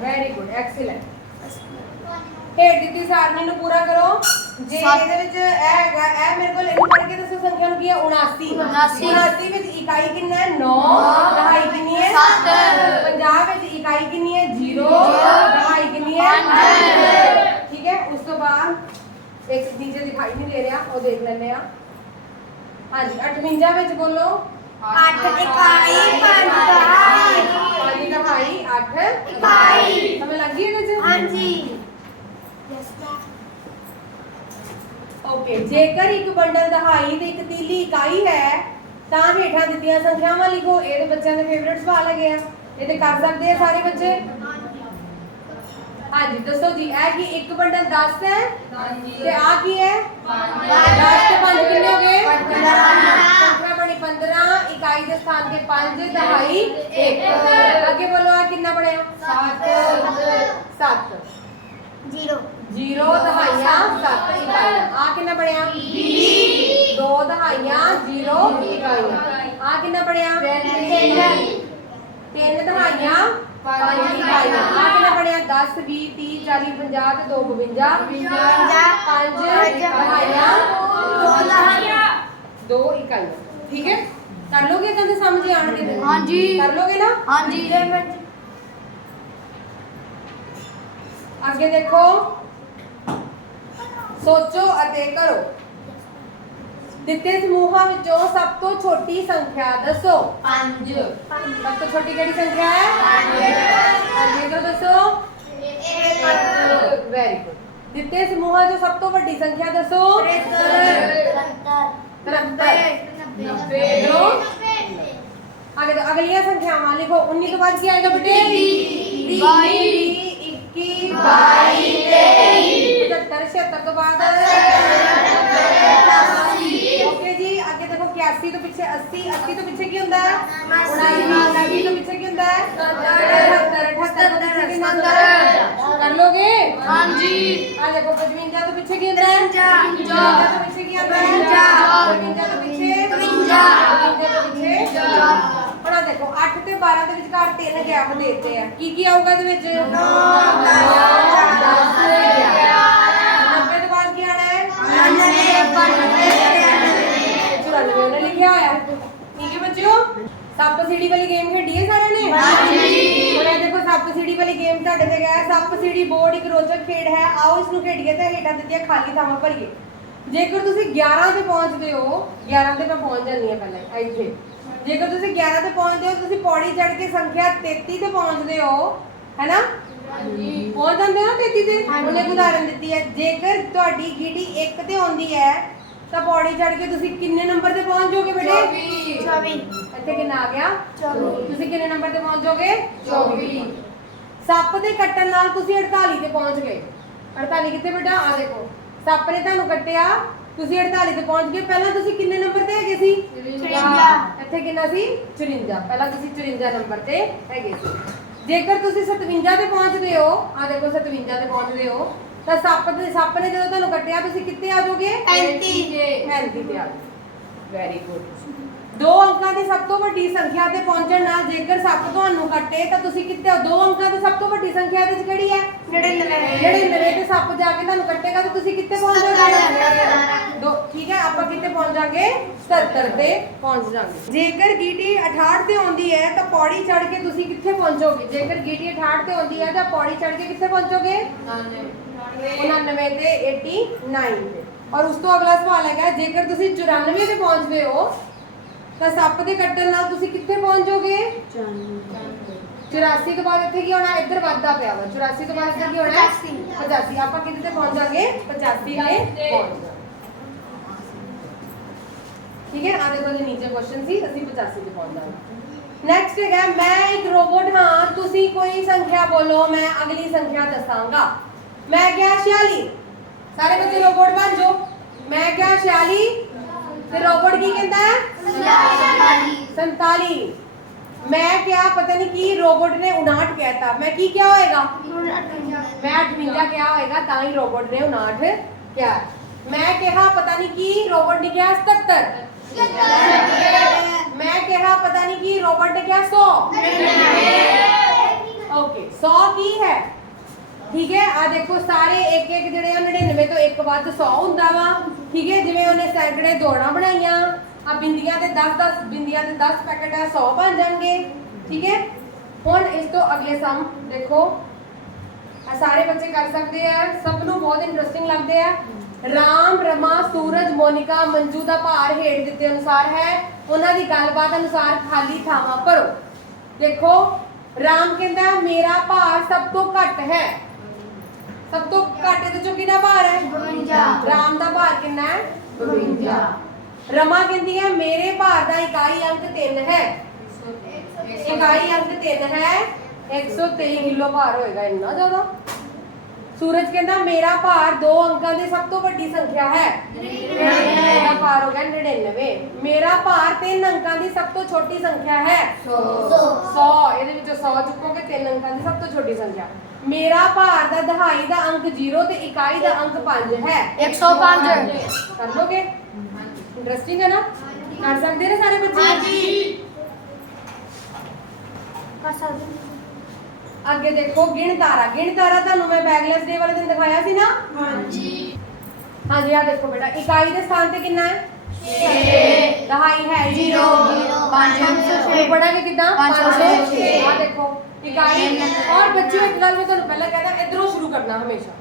ਵੈਰੀ ਗੁੱਡ ਐਕਸੀਲੈਂਟ ਹੇਠ ਦਿੱਤੀ ਸਾਰਣੀ ਨੂੰ ਪੂਰਾ ਕਰੋ ਜੇ। ਇਹਦੇ ਵਿੱਚ ਇਹ ਹੈਗਾ ਇਹ ਮੇਰੇ ਕੋਲ ਇਹਨੂੰ ਪੜ੍ਹ ਕੇ ਦੱਸੋ ਸੰਖਿਆ ਨੂੰ ਕੀ ਹੈ? 79 ਉਣਾਸੀ। 79 ਵਿੱਚ ਇਕਾਈ ਕਿੰਨਾ ਹੈ? 9 ਦਹਾਈ ਕਿੰਨੀ ਹੈ? ਸੱਤ। 50 ਵਿੱਚ ਇਕਾਈ ਕਿੰਨੀ ਹੈ? 0 ਦਹਾਈ ਕਿੰਨੀ ਹੈ? ਪੰਜ। ਠੀਕ ਹੈ? ਉਸ ਤੋਂ ਬਾਅਦ ਇੱਕ ਨੀਚੇ ਦਿਖਾਈ ਨਹੀਂ ਦੇ ਰਿਹਾ ਉਹ ਦੇਖ ਲੈਂਦੇ ਆ ਹਾਂਜੀ 58 ਵਿੱਚ ਬੋਲੋ। ਅੱਠ ਇਕਾਈ ਪੰਜ ਦਹਾਈ ਪੰਜ ਦਹਾਈ 8 ਇਕਾਈ। ਸਮਝ ਲੱਗ ਗਈ ਇਹਦੇ ਚ ਹਾਂਜੀ। ਓਕੇ ਜੇਕਰ ਇੱਕ ਬੰਡਲ ਦਹਾਈ ਤੇ ਇੱਕ ਤੀਲੀ ਇਕਾਈ ਹੈ ਤਾਂ ਹੇਠਾਂ ਦਿੱਤੀਆਂ ਸੰਖਿਆਵਾਂ ਲਿਖੋ। ਇਹ ਤੇ ਬੱਚਿਆਂ ਦੇ ਫੇਵਰਿਟ ਸਵਾਲ ਹੈਗੇ ਆ। ਇਹ ਤੇ ਕਰ ਸਕਦੇ ਆ ਸਾਰੇ ਬੱਚੇ? ਹਾਂਜੀ ਦੱਸੋ ਜੀ ਇਹ ਕੀ ਇੱਕ ਬੰਡਲ 10 ਹੈ? ਤੇ ਆ ਕੀ ਹੈ? 10 ਤੇ 5 ਕਿੰਨੇ ਹੋ ਗਏ? ਸੰਖਿਆ ਬਣੀ 15 ਇਕਾਈ ਦੇ ਸਥਾਨ ਤੇ 5 ਦਹਾਈ 1 ਅੱਗੇ ਬੋਲੋ ਆ ਕਿੰਨਾ ਬਣਿਆ? 7 7 ਜ਼ੀਰੋ 0 ਦਹਾਈਆਂ 7 ਇਕਾਈਆਂ। ਆ ਕਿੰਨਾ ਬਣਿਆ? 20 2 ਦਹਾਈਆਂ 0 ਇਕਾਈਆਂ। ਆ ਕਿੰਨਾ ਬਣਿਆ? 3 ਦਹਾਈਆਂ 5 ਇਕਾਈਆਂ। ਆ ਕਿੰਨਾ ਬਣਿਆ? 10 20 30 40 50 ਤੇ 2 52 5 ਦਹਾਈਆਂ ਦੋ ਦਹਾਈਆਂ। 2 ਇਕਾਈਆਂ। ਠੀਕ ਹੈ? ਕਰ ਲੋਗੇ ਤਾਂ ਤੇ ਸਮਝ ਆਣਗੇ? ਹਾਂਜੀ। ਕਰ ਲੋਗੇ ਨਾ? ਹਾਂਜੀ। ਅੱਗੇ ਦੇਖੋ। ਸੋਚੋ ਅਤੇ ਕਰੋ ਦਿੱਤੇ ਸਮੂਹਾਂ ਵਿੱਚੋਂ ਸਭ ਤੋਂ ਛੋਟੀ ਸੰਖਿਆ ਦੱਸੋ ਪੰਜ ਸਭ ਤੋਂ ਛੋਟੀ ਕਿਹੜੀ ਸੰਖਿਆ ਹੈ ਅੱਗੇ ਤੋਂ ਦੱਸੋ ਵੈਰੀ ਗੁੱਡ ਦਿੱਤੇ ਸਮੂਹਾਂ 'ਚੋਂ ਸਭ ਤੋਂ ਵੱਡੀ ਸੰਖਿਆ ਦੱਸੋ 73 ਦੋ ਆਗੇ ਤੋਂ ਅਗਲੀਆਂ ਸੰਖਿਆਵਾਂ ਲਿਖੋ 19 ਤੋਂ ਬਾਅਦ ਕੀ ਆਏਗਾ ਬੇਟੇ ਵੀਹ, ਬਾਈ 21 22 23 75 76 ਤੋਂ ਬਾਅਦ ਓਕੇ ਜੀ ਅੱਗੇ ਦੇਖੋ 81 ਤੋਂ ਪਿੱਛੇ 80 80 ਤੋਂ ਪਿੱਛੇ ਕੀ ਹੁੰਦਾ ਹੈ 79 79 ਤੋਂ ਪਿੱਛੇ ਕੀ ਹੁੰਦਾ ਹੈ 78 78 ਤੋਂ ਪਿੱਛੇ ਕੀ ਹੁੰਦਾ ਹੈ ਕਰ ਲੋਗੇ ਹਾਂਜੀ ਆ ਦੇਖੋ 55 ਤੋਂ ਪਿੱਛੇ ਕੀ ਹੁੰਦਾ ਹੈ ਪਚਵੰਜਾ। 55 ਤੋਂ ਪਿੱਛੇ ਕੀ ਹੁੰਦਾ ਹੈ ਪਚਵੰਜਾ। 55 ਤੋਂ ਪਿੱਛੇ ਇਕਵੰਜਾ। 52 ਤੋਂ ਪਿੱਛੇ ਹੁਣ ਆਹ ਦੇਖੋ 8 ਤੇ 12 ਦੇ ਵਿਚਕਾਰ ਤਿੰਨ ਗੈਪ ਦੇਤੇ ਆ ਕੀ ਕੀ ਆਊਗਾ ਇਹਦੇ ਵਿੱਚ 9 10 90 99 99 ਉਹਨੇ ਲਿਖਿਆ ਹੋਇਆ ਠੀਕ ਹੈ ਬੱਚਿਓ ਸੱਪ ਸੀੜੀ ਵਾਲੀ ਗੇਮ ਖੇਡੀ ਹੈ ਸਾਰਿਆਂ ਨੇ ਹਾਂਜੀ ਹੁਣ ਇਹ ਦੇਖੋ ਸੱਪ ਸੀੜੀ ਵਾਲੀ ਗੇਮ ਤੁਹਾਡੇ ਤੇ ਗਿਆ ਸੱਪ ਸੀੜੀ ਬੋਰਡ ਇੱਕ ਰੋਚਕ ਖੇਡ ਹੈ ਆਓ ਇਸ ਨੂੰ ਖੇਡੀਏ ਤੇ ਹੇਠਾਂ ਦਿੱਤੀਆਂ ਖਾਲੀ ਥਾਵਾਂ ਭਰੀਏ ਜੇਕਰ ਤੁਸੀਂ 11 ਤੇ ਪਹੁੰਚਦੇ ਹੋ 11 ਤੇ ਮੈਂ ਪਹੁੰਚ ਜਾਂਦੀ ਹਾਂ ਪਹਿਲਾਂ ਇੱਥੇ। ਜੇਕਰ ਤੁਸੀਂ 11 ਤੇ ਪਹੁੰਚਦੇ ਹੋ, ਤੁਸੀਂ ਪੌੜੀ ਚੜ ਕੇ ਸੰਖਿਆ 33 ਤੇ ਪਹੁੰਚਦੇ ਹੋ, ਹੈਨਾ? ਪਹੁੰਚ ਜਾਂਦੇ ਹੋ ਨਾ 33 ਤੇ? ਉਹਨੇ ਇੱਕ ਉਦਾਹਰਨ ਦਿੱਤੀ ਹੈ ਜੇਕਰ ਤੁਹਾਡੀ ਗੀਟੀ 1 ਤੇ ਆਉਂਦੀ ਹੈ ਤਾਂ ਪੌੜੀ ਚੜ ਕੇ ਤੁਸੀਂ ਕਿੰਨੇ ਨੰਬਰ ਤੇ ਪਹੁੰਚ ਜਾਓਗੇ ਬੇਟੇ? ਚੌਵੀ। ਇੱਥੇ ਕਿੰਨਾ ਆ ਗਿਆ? ਚੌਵੀ। ਤੁਸੀਂ ਕਿੰਨੇ ਨੰਬਰ ਤੇ ਪਹੁੰਚ ਜਾਓਗੇ? 24 ਸੱਪ ਦੇ ਕੱਟਣ ਨਾਲ ਤੁਸੀਂ 48 ਤੇ ਪਹੁੰਚ ਗਏ। 48 ਕਿੱਥੇ ਬੇਟਾ? ਆ ਦੇਖੋ। ਸੱਪ ਨੇ ਤੁਹਾਨੂੰ ਕੱਟਿਆ ਤੁਸੀਂ 48 ਤੇ ਪਹੁੰਚ ਗਏ। ਪਹਿਲਾਂ ਤੁਸੀਂ ਕਿੰਨੇ ਨੰਬਰ ਤੇ ਹੈਗੇ ਸੀ। ਇੱਥੇ ਕਿੰਨਾ ਸੀ? 54 ਪਹਿਲਾਂ ਤੁਸੀਂ 54 ਨੰਬਰ ਤੇ ਹੈਗੇ ਸੀ। ਜੇਕਰ ਤੁਸੀਂ 57 ਤੇ ਪਹੁੰਚਦੇ ਹੋ ਆ ਦੇਖੋ 57 ਤੇ ਪਹੁੰਚਦੇ ਹੋ ਤਾਂ ਸੱਪ ਦੇ ਸੱਪ ਨੇ ਜਦੋਂ ਤੁਹਾਨੂੰ ਕੱਟਿਆ ਤੁਸੀਂ ਕਿੱਥੇ ਆ ਜਾਓਗੇ? 35 35 ਤੇ ਆ ਜਾਓ ਵੈਰੀ ਗੁੱਡ ਦੋ ਅੰਕਾਂ ਦੇ ਦੀ ਸਭ ਤੋਂ ਵੱਡੀ ਸੰਖਿਆ ਤੇ ਪਹੁੰਚਣ ਨਾਲ ਜੇਕਰ ਸੱਪ ਤੁਹਾਨੂੰ ਕੱਟੇ ਤਾਂ ਤੁਸੀਂ ਕਿੱਥੇ ਹੋ? ਦੋ ਅੰਕਾਂ ਤੇ ਸਭ ਤੋਂ ਵੱਡੀ ਸੰਖਿਆ ਇਹਦੇ ਵਿੱਚ ਕਿਹੜੀ ਹੈ? 99 ਤੇ ਸੱਪ ਜਾ ਕੇ ਤੁਹਾਨੂੰ ਕੱਟੇਗਾ ਤਾਂ ਤੁਸੀਂ ਕਿੱਥੇ ਪਹੁੰਚ ਜਾਓਗੇ? ਦੋ ਠੀਕ ਹੈ ਆਪਾਂ ਕਿੱਥੇ ਪਹੁੰਚ ਜਾਾਂਗੇ? 77 ਤੇ ਪਹੁੰਚ ਜਾਾਂਗੇ। ਜੇਕਰ ਗੀਟੀ 68 ਤੇ ਆਉਂਦੀ ਹੈ ਤਾਂ ਪੌੜੀ ਚੜ ਕੇ ਤੁਸੀਂ ਕਿੱਥੇ ਪਹੁੰਚੋਗੇ? ਜੇਕਰ ਗੀਟੀ 68 ਤੇ ਆਉਂਦੀ ਹੈ ਤਾਂ ਪੌੜੀ ਚੜ ਕੇ ਕਿੱਥੇ ਪਹੁੰਚੋਗੇ? 99 ਤੇ 89 ਤੇ। ਔਰ ਉਸ ਤੋਂ ਅਗਲਾ ਸਵਾਲ ਹੈਗਾ ਜੇਕਰ ਤੁਸੀਂ 94 ਤੇ ਪਹੁੰਚਦੇ ਹੋ ਤਾਂ ਸੱਪ ਦੇ ਕੱਟਣ ਨਾਲ ਤੁਸੀਂ ਕਿੱਥੇ ਪਹੁੰਚੋਗੇ 84 ਤੋਂ ਬਾਅਦ ਇੱਥੇ ਕੀ ਹੋਣਾ? ਇੱਧਰ ਵਾਧਾ ਪਿਆ ਵਾ। 84 ਤੋਂ ਬਾਅਦ ਇੱਥੇ ਕੀ ਹੋਣਾ? 85 ਆਪਾਂ ਕਿੱਥੇ ਤੇ ਪਹੁੰਚ ਜਾਾਂਗੇ? 85 ਤੇ ਪਹੁੰਚ ਜਾਾਂਗੇ। ਠੀਕ ਹੈ? ਆ ਦੇਖੋ ਜੀ ਨੀਚੇ ਕੁਐਸਚਨ ਸੀ। ਅਸੀਂ 85 ਤੇ ਪਹੁੰਚ ਜਾਾਂਗੇ। ਨੈਕਸਟ ਹੈਗਾ ਮੈਂ ਇੱਕ ਰੋਬੋਟ ਹਾਂ। ਤੁਸੀਂ ਕੋਈ ਸੰਖਿਆ ਬੋਲੋ। ਮੈਂ ਅਗਲੀ ਸੰਖਿਆ ਦੱਸਾਂਗਾ। ਮੈਂ ਕਿਹਾ 46 ਸਾਰੇ ਬੱਚੇ ਰੋਬੋਟ ਬਣ ਜਾਓ। ਮੈਂ ਕਿਹਾ 46 ਤੇ ਰੋਬੋਟ ਕੀ ਕਹਿੰਦਾ ਹੈ? 47 ਮੈਂ ਕਿਹਾ, ਪਤਾ ਨਹੀਂ ਕੀ ਰੋਬੋਟ ਨੇ 59 ਕਹਿਤਾ। ਮੈਂ ਕੀ ਕਿਹਾ ਹੋਏਗਾ? ਮੈਂ 58 ਕਿਹਾ ਹੋਏਗਾ, ਤਾਂ ਹੀ ਰੋਬੋਟ ਨੇ 59 ਕਿਹਾ। ਮੈਂ ਕਿਹਾ, ਪਤਾ ਨਹੀਂ ਕੀ ਰੋਬੋਟ ਨੇ ਕਿਹਾ 77 ਮੈਂ ਕਿਹਾ, ਪਤਾ ਨਹੀਂ ਕੀ ਰੋਬੋਟ ਨੇ ਕਿਹਾ 100 ਓਕੇ 100 ਕੀ ਹੈ? ਠੀਕ ਹੈ ਆ ਦੇਖੋ, ਸਾਰੇ ਇੱਕ ਇੱਕ ਜਿਹੜੇ ਆ 99 ਤੋਂ ਇੱਕ ਵੱਧ 100 ਹੁੰਦਾ ਵਾ। ਠੀਕ ਹੈ, ਜਿਵੇਂ ਉਹਨੇ ਸੈਂਕੜੇ ਦੌੜਾਂ ਬਣਾਈਆਂ ਆ ਬਿੰਦੀਆਂ ਤੇ 10 10 ਬਿੰਦੀਆਂ ਦੇ 10 ਪੈਕੇਟ ਆ 100 ਬਣ ਜਾਣਗੇ, ਠੀਕ ਹੈ? ਹੁਣ ਇਸ ਤੋਂ ਅਗਲੇ ਸਮ ਦੇਖੋ ਆ ਸਾਰੇ ਬੱਚੇ ਕਰ ਸਕਦੇ ਆ, ਸਭ ਨੂੰ ਬਹੁਤ ਇੰਟਰਸਟਿੰਗ ਲੱਗਦੇ ਆ। ਰਾਮ, ਰਮਾ, ਸੂਰਜ, ਮੋਨਿਕਾ, ਮੰਜੂ ਦਾ ਭਾਰ ਹੇਠ ਦਿੱਤੇ ਅਨੁਸਾਰ ਹੈ। ਉਹਨਾਂ ਦੀ ਗੱਲਬਾਤ ਅਨੁਸਾਰ ਖਾਲੀ ਥਾਵਾਂ ਭਰੋ। ਦੇਖੋ, ਰਾਮ ਕਹਿੰਦਾ, ਮੇਰਾ ਭਾਰ ਸਭ ਤੋਂ ਘੱਟ ਹੈ। ਸਭ ਤੋਂ ਘੱਟ ਇਹਦੇ ਚੋਂ ਕਿਹਦਾ ਭਾਰ ਹੈ? 52 ਰਾਮ ਦਾ ਭਾਰ ਕਿੰਨਾ ਹੈ? 52 ਰਮਾ ਕਹਿੰਦੀ ਹੈ ਮੇਰੇ ਭਾਰ ਦਾ ਇਕਾਈ ਅੰਕ 3 ਹੈ। ਇਕਾਈ ਅੰਕ 3 ਹੈ। 123 ਕਿਲੋ ਭਾਰ ਹੋਏਗਾ ਇੰਨਾ ਜ਼ਿਆਦਾ। ਸੂਰਜ ਕਹਿੰਦਾ ਮੇਰਾ ਭਾਰ ਦੋ ਅੰਕਾਂ ਦੀ ਸਭ ਤੋਂ ਵੱਡੀ ਸੰਖਿਆ ਹੈ। ਮੇਰਾ ਭਾਰ ਹੋ ਗਿਆ 99 ਮੇਰਾ ਭਾਰ ਤਿੰਨ ਅੰਕਾਂ ਦੀ ਸਭ ਤੋਂ ਛੋਟੀ ਸੰਖਿਆ ਹੈ। 100 ਇਹਦੇ ਵਿੱਚੋਂ 100 ਚੁੱਕੋਗੇ ਤਿੰਨ ਅੰਕਾਂ ਦੀ ਸਭ ਤੋਂ ਛੋਟੀ ਸੰਖਿਆ। ਮੇਰਾ ਭਾਰ ਦਾ ਦਹਾਈ ਦਾ ਅੰਕ 0 ਤੇ ਇਕਾਈ ਦਾ ਅੰਕ 5 ਹੈ। 105 ਕਰ ਲੋਗੇ ਇੰਟਰਸਟਿੰਗ ਹੈ ਨਾ? ਕਰ ਸਕਦੇ ਨੇ ਸਾਰੇ ਬੱਚੇ? ਅੱਗੇ ਦੇਖੋ ਗਿਣ ਤਾਰਾ। ਗਿਣ ਤਾਰਾ ਤੁਹਾਨੂੰ ਮੈਂ ਬੈਗਲੈਸ ਡੇ ਵਾਲੇ ਦਿਨ ਦਿਖਾਇਆ ਸੀ ਨਾ? ਹਾਂਜੀ। ਆ ਦੇਖੋ ਬੇਟਾ ਇਕਾਈ ਦੇ ਸਥਾਨ ਤੇ ਕਿੰਨਾ ਹੈ? 6 ਦਹਾਈ ਹੈ 0 ਇਹ ਪੜਾਂਗੇ ਕਿਦਾਂ? 506 ਆ ਦੇਖੋ। ਇਕਾਈ ਔਰ ਬੱਚਿਓ ਇੱਕ ਗੱਲ ਮੈਂ ਤੁਹਾਨੂੰ ਪਹਿਲਾਂ ਕਹਿੰਦਾ ਇਧਰੋਂ ਸ਼ੁਰੂ ਕਰਨਾ ਹਮੇਸ਼ਾ।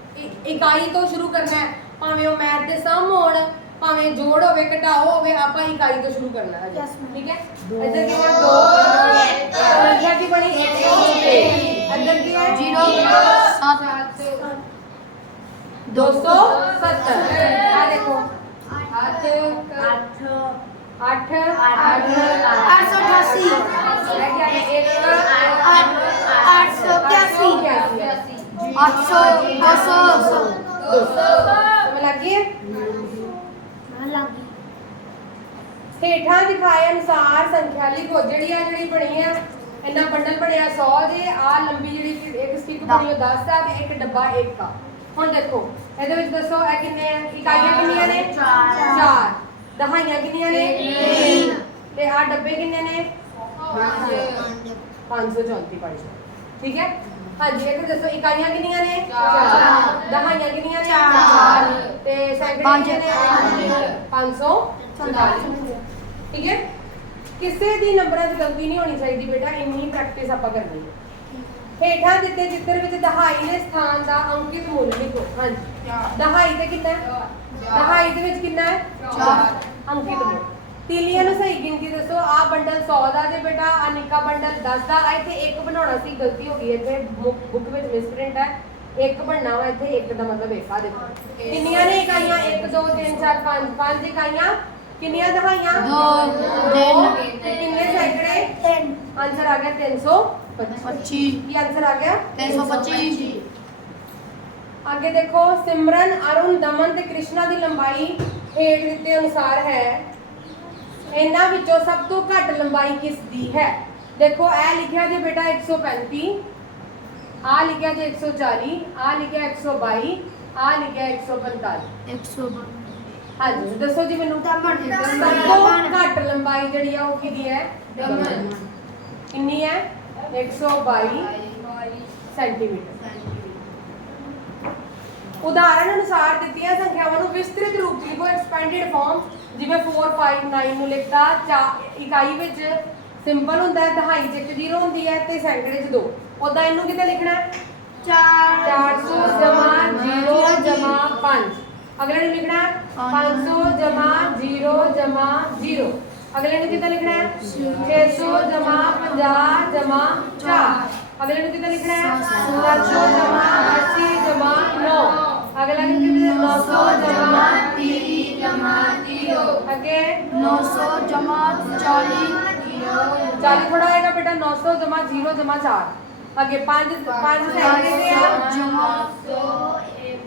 ਇਕਾਈ ਤੋਂ ਸ਼ੁਰੂ ਕਰਨਾ ਹੈ। ਭਾਵੇਂ ਉਹ ਮੈਥ ਦੇ ਸਮ ਹੋਣ ਭਾਵੇਂ ਜੋੜ ਹੋਵੇ ਘਟਾਓ ਹੋਵੇ ਆਪਾਂ ਇਕਾਈ ਤੋਂ ਸ਼ੁਰੂ ਕਰਨਾ ਹੈ. ਠੀਕ ਹੈ? ਇੱਧਰ ਕੀ ਬਣਾ 2 ਸੰਖਿਆ ਕੀ ਬਣੀ? 106 ਇੱਧਰ ਕੀ ਹੈ? 0 270 ਆ ਦੇਖੋ। 8 8 888 ਰਹਿ ਗਿਆ ਇੱਕ 881 800 200 ਸਮਝ ਲੱਗੀ? ਹੈ ਹੇਠਾਂ ਦਿਖਾਏ ਅਨੁਸਾਰ ਸੰਖਿਆ ਲਿਖੋ ਜਿਹੜੀ ਆ ਜਿਹੜੀ ਬਣੀ ਆ ਇੰਨਾ ਬੰਡਲ ਬਣਿਆ 100 ਦੇ ਆ ਲੰਬੀ ਜਿਹੜੀ ਕਿ ਇੱਕ ਸਟਿਕ ਬਣੀ ਉਹ 10 ਆ ਤੇ ਇੱਕ ਡੱਬਾ 1 ਆ। ਹੁਣ ਦੇਖੋ ਇਹਦੇ ਵਿੱਚ ਦੱਸੋ ਇਹ ਕਿੰਨੇ ਆ? ਇਕਾਈਆਂ ਕਿੰਨੀਆਂ ਨੇ? ਚਾਰ। 4 ਦਹਾਈਆਂ ਕਿੰਨੀਆਂ ਨੇ? ਤਿੰਨ। ਤੇ ਆ ਡੱਬੇ ਕਿੰਨੇ ਨੇ? 534 ਪੜ ਜਾਓ ਠੀਕ ਹੈ? ਹਾਂਜੀ ਇੱਕ ਦੱਸੋ ਇਕਾਈਆਂ ਕਿੰਨੀਆਂ ਨੇ? ਚਾਰ। ਦਹਾਈਆਂ ਕਿੰਨੀਆਂ ਨੇ? ਚਾਰ। ਤੇ ਸੈਂਕੜੇ ਪੰਜ। ਕਿੰਨੇ ਨੇ? 544 ਠੀਕ ਹੈ? ਕਿਸੇ ਦੀ ਨੰਬਰਾਂ 'ਚ ਗਲਤੀ ਨਹੀਂ ਹੋਣੀ ਚਾਹੀਦੀ ਬੇਟਾ ਇੰਨੀ ਪ੍ਰੈਕਟਿਸ ਆਪਾਂ ਕਰਨੀ ਹੈ। ਹੇਠਾਂ ਦਿੱਤੇ ਚਿੱਤਰ ਵਿੱਚ ਦਹਾਈ ਦੇ ਸਥਾਨ ਦਾ ਅੰਕਿਤ ਮੁੱਲ ਲਿਖੋ। ਹਾਂਜੀ। ਦਹਾਈ ਤੇ ਕਿੰਨਾ? ਹੈ ਦਹਾਈ ਦੇ ਵਿੱਚ ਕਿੰਨਾ ਹੈ? ਚਾਰ। ਅੰਕਿਤ ਮੁੱਲ ਤੀਲੀਆਂ ਨੂੰ ਸਹੀ ਗਿਣਤੀ ਦੱਸੋ। ਆ ਬੰਡਲ 100 ਦਾ ਤੇ ਬੇਟਾ ਆ ਨਿੱਕਾ ਬੰਡਲ 10 ਦਾ। ਆ ਇੱਥੇ ਇੱਕ ਬਣਾਉਣਾ ਸੀ ਗਲਤੀ ਹੋ ਗਈ। ਇੱਥੇ ਬੁੱਕ ਵਿੱਚ ਮਿਸਪ੍ਰਿੰਟ ਹੈ। ਇੱਕ ਬਣਨਾ ਵਾ ਇੱਥੇ ਇੱਕ ਦਾ ਮਤਲਬ ਇੱਕ ਆ ਦੇਖੋ। ਕਿੰਨੀਆਂ ਨੇ ਇਕਾਈਆਂ? 1 2 3 4 5 5 ਇਕਾਈਆਂ? ਕਿੰਨੀਆਂ ਦਹਾਈਆਂ ਦੋ, ਤਿੰਨ। ਕਿੰਨੇ ਸੈਂਕੜੇ? ਆਨਸਰ ਆ ਗਿਆ 325 25 ਕੀ ਆਨਸਰ ਆ ਗਿਆ? 325 ਅੱਗੇ ਦੇਖੋ ਸਿਮਰਨ ਅਰੁਣ ਦਮਨ ਤੇ ਕ੍ਰਿਸ਼ਨਾ ਦੀ ਲੰਬਾਈ ਹੇਠ ਦਿੱਤੇ ਅਨੁਸਾਰ ਹੈ। ਇਹਨਾਂ ਵਿੱਚੋਂ ਸਭ ਤੋਂ ਘੱਟ ਲੰਬਾਈ ਕਿਸ ਦੀ ਹੈ? ਦੇਖੋ ਇਹ ਲਿਖਿਆ ਜੀ ਬੇਟਾ 135 ਆ ਲਿਖਿਆ ਜੀ 140 ਆ ਲਿਖਿਆ 122 ਆ ਲਿਖਿਆ 145 100 ਹਾਂਜੀ ਦੱਸੋ ਜੀ ਮੈਨੂੰ। ਸਭ ਤੋਂ ਘੱਟ ਲੰਬਾਈ ਜਿਹੜੀ ਆ ਉਹ ਕਿਹਦੀ ਹੈ? ਦਮਨ। ਕਿੰਨੀ ਹੈ? 122 ਸੈਂਟੀਮੀਟਰ। ਉਦਾਹਰਣ ਅਨੁਸਾਰ ਦਿੱਤੀਆਂ ਸੰਖਿਆਵਾਂ ਨੂੰ ਵਿਸਤ੍ਰਿਤ ਰੂਪ ਚ ਲਿਖੋ ਐਕਸਪੈਂਡਡ ਫਾਰਮ ਜਿਵੇਂ 4 5 9 ਨੂੰ ਲਿਖਤਾ ਚਾ- ਇਕਾਈ ਵਿੱਚ ਸਿੰਪਲ ਹੁੰਦਾ ਹੈ ਦਹਾਈ ਚ ਇੱਕ ਜ਼ੀਰੋ ਹੁੰਦੀ ਹੈ ਤੇ ਸੈਂਕੜੇ ਚ ਦੋ। ਉਦਾਂ ਇਹਨੂੰ ਕਿਤੇ ਲਿਖਣਾ ਹੈ? 400 ਜਮਾ 0 ਜਮਾ 5 ਅਗਲੇ ਨੂੰ ਲਿਖਣਾ ਹੈ? 500 ਜਮਾ 0 ਜਮਾ 0 ਅਗਲੇ ਨੂੰ ਕਿੱਦਾਂ ਲਿਖਣਾ ਹੈ? 600 ਜਮਾ 50 ਜਮਾ 4 ਅਗਲੇ ਨੂੰ ਕਿੱਦਾਂ ਲਿਖਣਾ ਹੈ? 700 ਜਮਾ 0 ਜਮਾ 4 ਅੱਗੇ 5 5 ਸੈਂਕੜੇ ਦੇ ਆ। ਜਮਾ